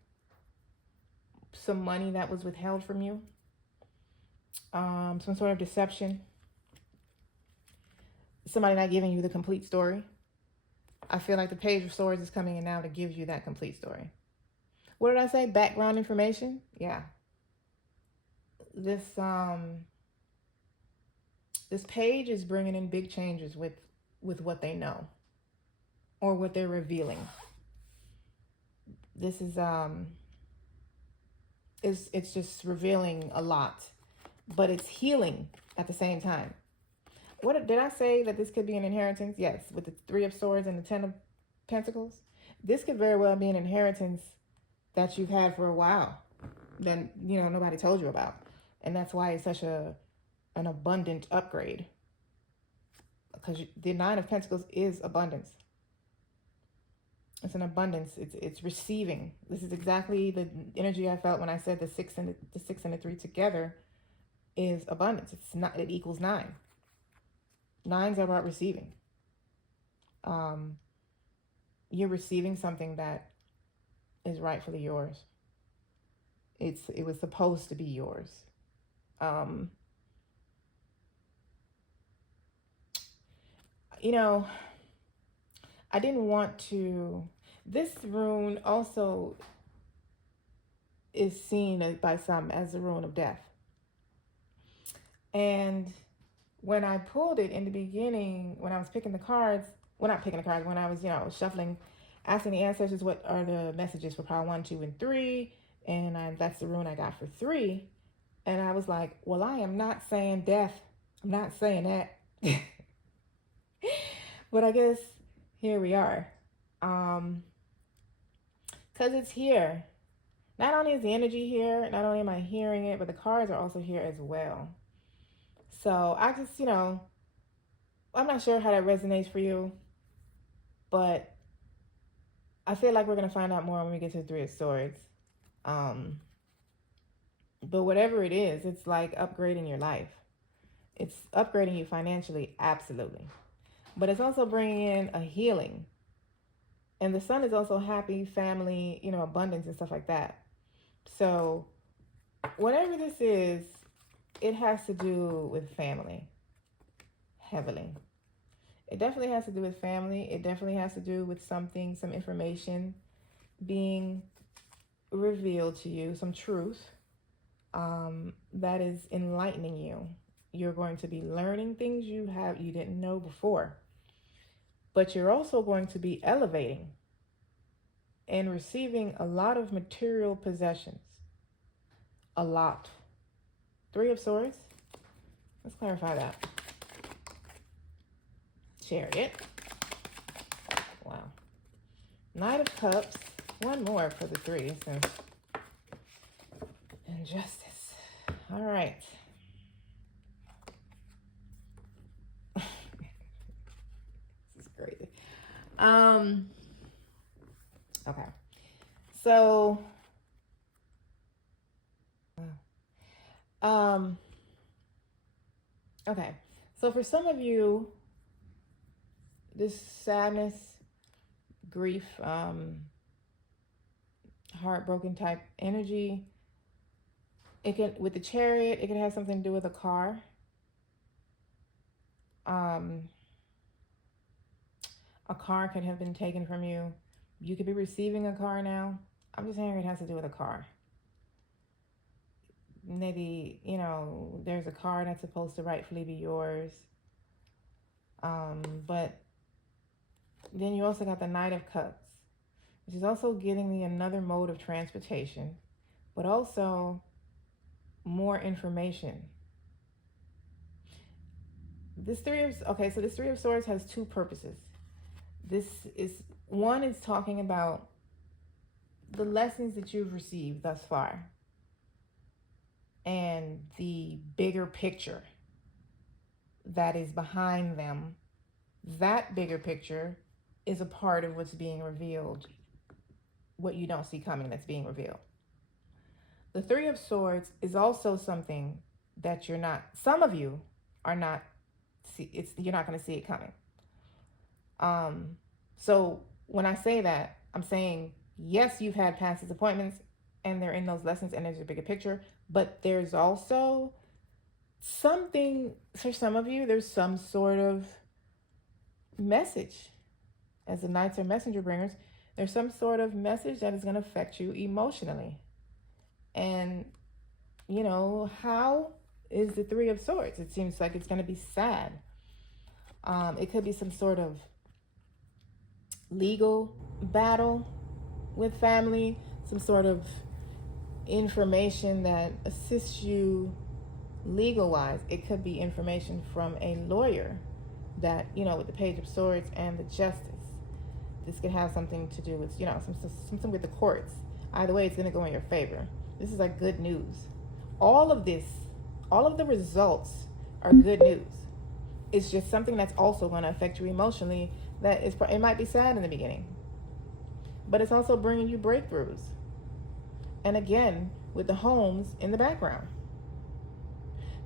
Some money that was withheld from you. Some sort of deception. Somebody not giving you the complete story. I feel like the Page of Swords is coming in now to give you that complete story. What did I say? Background information? Yeah. This page is bringing in big changes with what they know or what they're revealing. This is it's just revealing a lot, but it's healing at the same time. What did I say that this could be an inheritance? Yes, with the Three of Swords and the Ten of Pentacles. This could very well be an inheritance that you've had for a while, then nobody told you about, and that's why it's such an abundant upgrade. Because the Nine of Pentacles is abundance. It's an abundance. It's receiving. This is exactly the energy I felt when I said the six and the three together is abundance. It's not. It equals 9. 9s are about receiving. You're receiving something that is rightfully yours. It was supposed to be yours. I didn't want to. This rune also is seen by some as the rune of death. And when I pulled it in the beginning, when I was picking the cards, well, not picking the cards, when I was, shuffling, asking the ancestors what are the messages for pile 1, 2, and 3, and that's the rune I got for 3. And I was like, well, I am not saying death. I'm not saying that. But I guess here we are. Because it's here. Not only is the energy here, not only am I hearing it, but the cards are also here as well. So I just, I'm not sure how that resonates for you, but I feel like we're going to find out more when we get to the Three of Swords. But whatever it is, it's like upgrading your life. It's upgrading you financially, absolutely. But it's also bringing in a healing. And the Sun is also happy, family, abundance and stuff like that. So whatever this is, it has to do with family, heavily. It definitely has to do with family. It definitely has to do with some information being revealed to you, some truth that is enlightening you. You're going to be learning things you didn't know before. But you're also going to be elevating and receiving a lot of material possessions. A lot. Three of Swords. Let's clarify that. Chariot. Wow. Knight of Cups. One more for the 3. So. And Justice. All right. This is crazy. Okay. So okay. So for some of you, this sadness, grief, heartbroken type energy, it can, with the Chariot, it can have something to do with a car. A car could have been taken from you. You could be receiving a car now. I'm just hearing it has to do with a car. Maybe, there's a car that's supposed to rightfully be yours. But then you also got the Knight of Cups, which is also giving me another mode of transportation, but also more information. This Three of Swords has 2 purposes. One is talking about the lessons that you've received thus far and the bigger picture that is behind them. That bigger picture is a part of what's being revealed, what you don't see coming that's being revealed. The Three of Swords is also something that you're not, some of you are not, you're not going to see it coming. So when I say that, I'm saying, yes, you've had past disappointments and they're in those lessons and there's a bigger picture, but there's also something, for some of you, there's some sort of message. As the Knights are messenger bringers, there's some sort of message that is going to affect you emotionally. And, you know, how is the Three of Swords? It seems like it's going to be sad. It could be some sort of legal battle with family, some sort of information that assists you legal-wise. It could be information from a lawyer that, you know, with the Page of Swords and the Justice. This could have something to do with, you know, something with the courts. Either way, it's going to go in your favor. This is like good news. All of this, all of the results are good news. It's just something that's also going to affect you emotionally. That is, it might be sad in the beginning, but it's also bringing you breakthroughs. And again, with the homes in the background.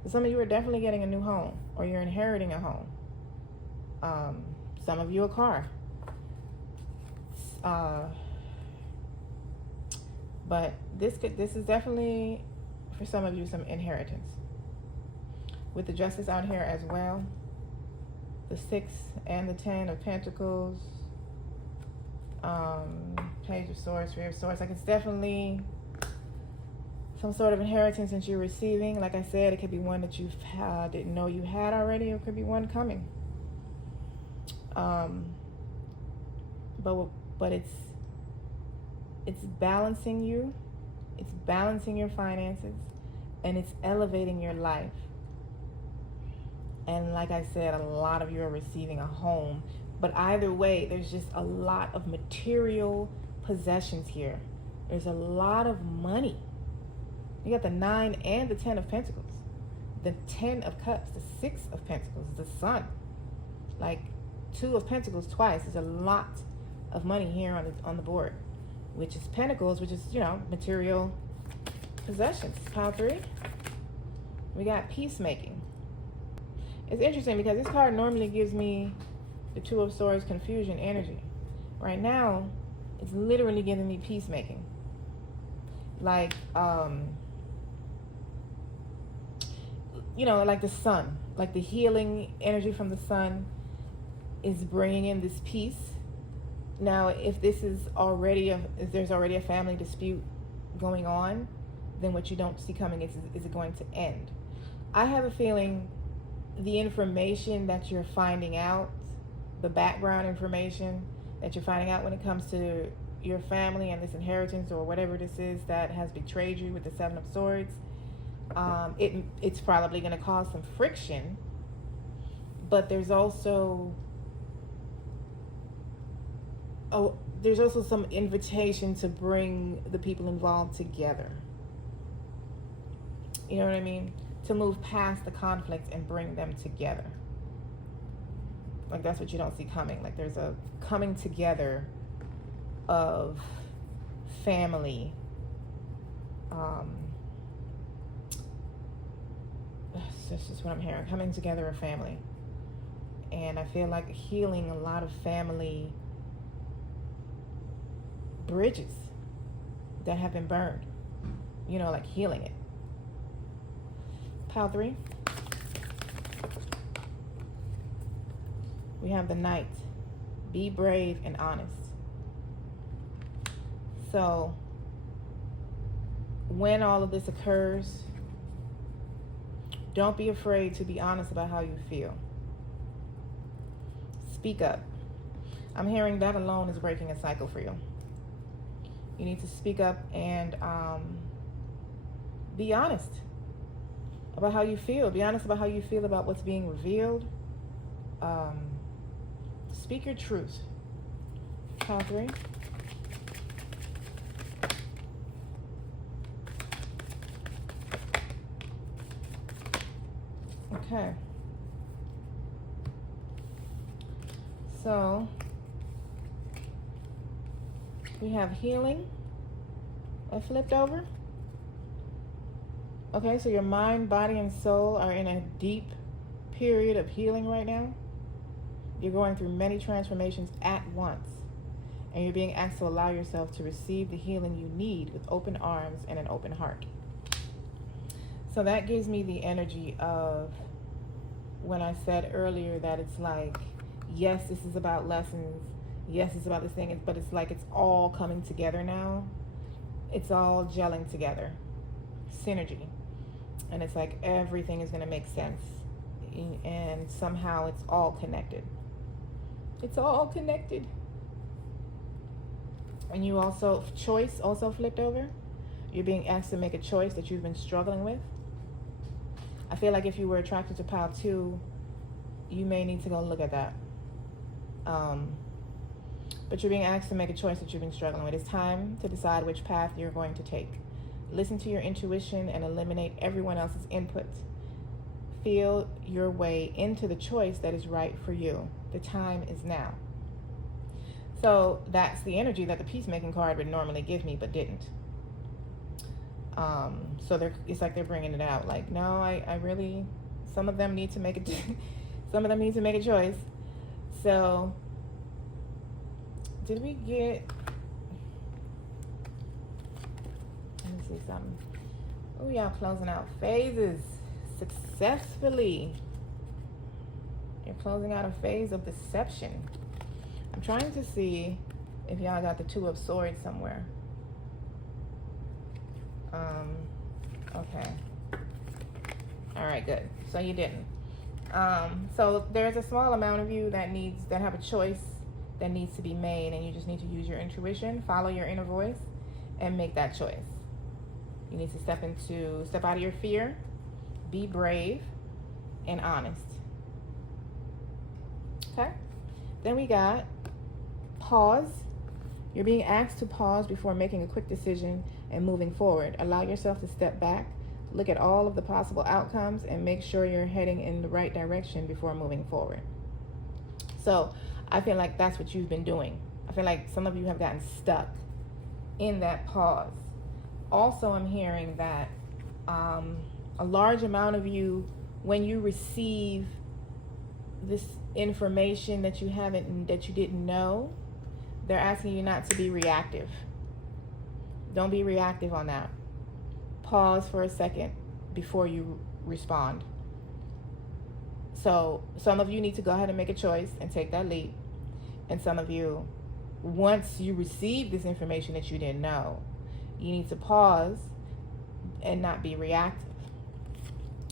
So some of you are definitely getting a new home, or you're inheriting a home. Some of you a car. But this is definitely, for some of you, some inheritance. With the Justice out here as well, the 6 and the 10 of Pentacles, Page of Swords, Three of Swords. Like, it's definitely some sort of inheritance that you're receiving. Like I said, it could be one that you didn't know you had already, or it could be one coming. But it's balancing you, it's balancing your finances, and it's elevating your life. And like I said, a lot of you are receiving a home. But either way, there's just a lot of material possessions here. There's a lot of money. You got the 9 and the 10 of Pentacles, the 10 of Cups, the 6 of Pentacles, the Sun. Like 2 of Pentacles twice. There's a lot of money here on the board, which is Pentacles, which is, you know, material possessions. Pile 3. We got peacemaking. It's interesting because this card normally gives me the 2 of Swords, confusion energy. Right now, it's literally giving me peacemaking. Like, you know, like the sun, like the healing energy from the sun is bringing in this peace. Now, if this is already if there's already a family dispute going on, then what you don't see coming is it going to end? I have a feeling the information that you're finding out, the background information that you're finding out when it comes to your family and this inheritance or whatever this is that has betrayed you with the 7 of Swords, it's probably going to cause some friction, but there's also some invitation to bring the people involved together. You know what I mean? To move past the conflict and bring them together. Like, that's what you don't see coming. Like, there's a coming together of family. This is what I'm hearing. Coming together of family. And I feel like healing a lot of family bridges that have been burned. You know, like healing it. Pile 3. We have the Knight. Be brave and honest. So when all of this occurs, don't be afraid to be honest about how you feel. Speak up. I'm hearing that alone is breaking a cycle for you. You need to speak up and be honest about how you feel. Be honest about how you feel about what's being revealed. Speak your truth. Pile 3. Okay. So we have healing that flipped over. Okay, so your mind, body, and soul are in a deep period of healing right now. You're going through many transformations at once, and you're being asked to allow yourself to receive the healing you need with open arms and an open heart. So that gives me the energy of when I said earlier that it's like, yes, this is about lessons. Yes, it's about this thing, but it's like it's all coming together now. It's all gelling together. Synergy. And it's like everything is going to make sense. And somehow it's all connected. It's all connected. And you also, choice also flipped over. You're being asked to make a choice that you've been struggling with. I feel like if you were attracted to pile 2, you may need to go look at that. But you're being asked to make a choice that you've been struggling with. It's time to decide which path you're going to take. Listen to your intuition and eliminate everyone else's input. Feel your way into the choice that is right for you. The time is now. So that's the energy that the peacemaking card would normally give me, but didn't. So it's like they're bringing it out. Like, no, I really, some of them need to make some of them need to make a choice. So, did we get? Let me see something. Oh, y'all closing out phases successfully. You're closing out a phase of deception. I'm trying to see if y'all got the 2 of Swords somewhere. Okay. All right, good. So you didn't. So there's a small amount of you that have a choice that needs to be made, and you just need to use your intuition, follow your inner voice, and make that choice. You need to step out of your fear, be brave, and honest. Okay? Then we got pause. You're being asked to pause before making a quick decision and moving forward. Allow yourself to step back, look at all of the possible outcomes, and make sure you're heading in the right direction before moving forward. So I feel like that's what you've been doing. I feel like some of you have gotten stuck in that pause. Also, I'm hearing that a large amount of you, when you receive this information that you didn't know, they're asking you not to be reactive. Don't be reactive on that. Pause for a second before you respond. So some of you need to go ahead and make a choice and take that leap. And some of you, once you receive this information that you didn't know, you need to pause and not be reactive.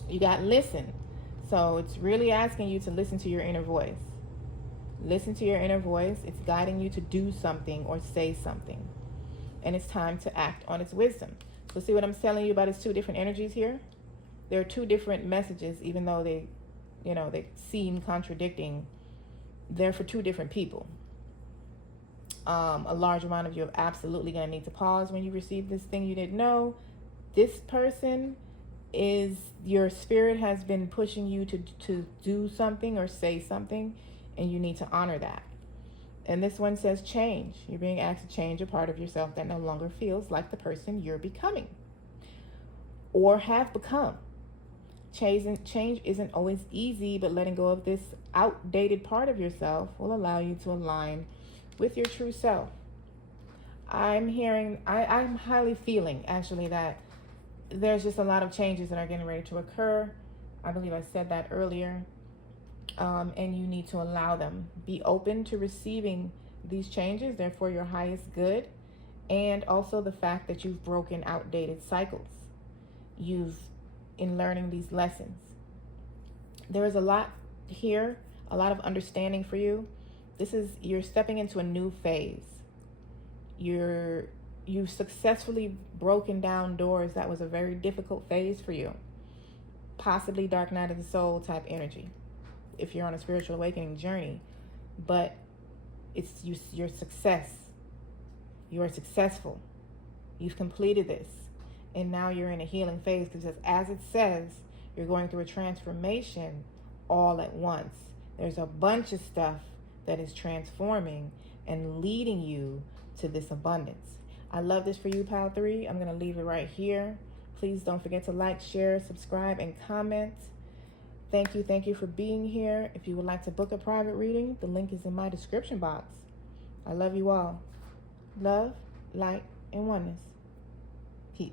You got listen. So it's really asking you to listen to your inner voice. Listen to your inner voice. It's guiding you to do something or say something. And it's time to act on its wisdom. So see what I'm telling you about its 2 different energies here? There are 2 different messages, even though they seem contradicting. They're for 2 different people. A large amount of you are absolutely going to need to pause when you receive this thing you didn't know. This person is, your spirit has been pushing you to do something or say something, and you need to honor that. And this one says change. You're being asked to change a part of yourself that no longer feels like the person you're becoming or have become. Change isn't always easy, but letting go of this outdated part of yourself will allow you to align with your true self. I'm highly feeling actually that there's just a lot of changes that are getting ready to occur. I believe I said that earlier. And you need to allow them. Be open to receiving these changes. They're for your highest good. And also the fact that you've broken outdated cycles. In learning these lessons. There is a lot here, a lot of understanding for you. You're stepping into a new phase. You've successfully broken down doors that was a very difficult phase for you. Possibly dark night of the soul type energy, if you're on a spiritual awakening journey. But it's your success. You are successful. You've completed this. And now you're in a healing phase, because as it says, you're going through a transformation all at once. There's a bunch of stuff that is transforming and leading you to this abundance. I love this for you, Pile 3. I'm going to leave it right here Please don't forget to like, share, subscribe, and comment. Thank you for being here. If you would like to book a private reading, the link is in my description box. I love you all. Love, light, and oneness. Peace.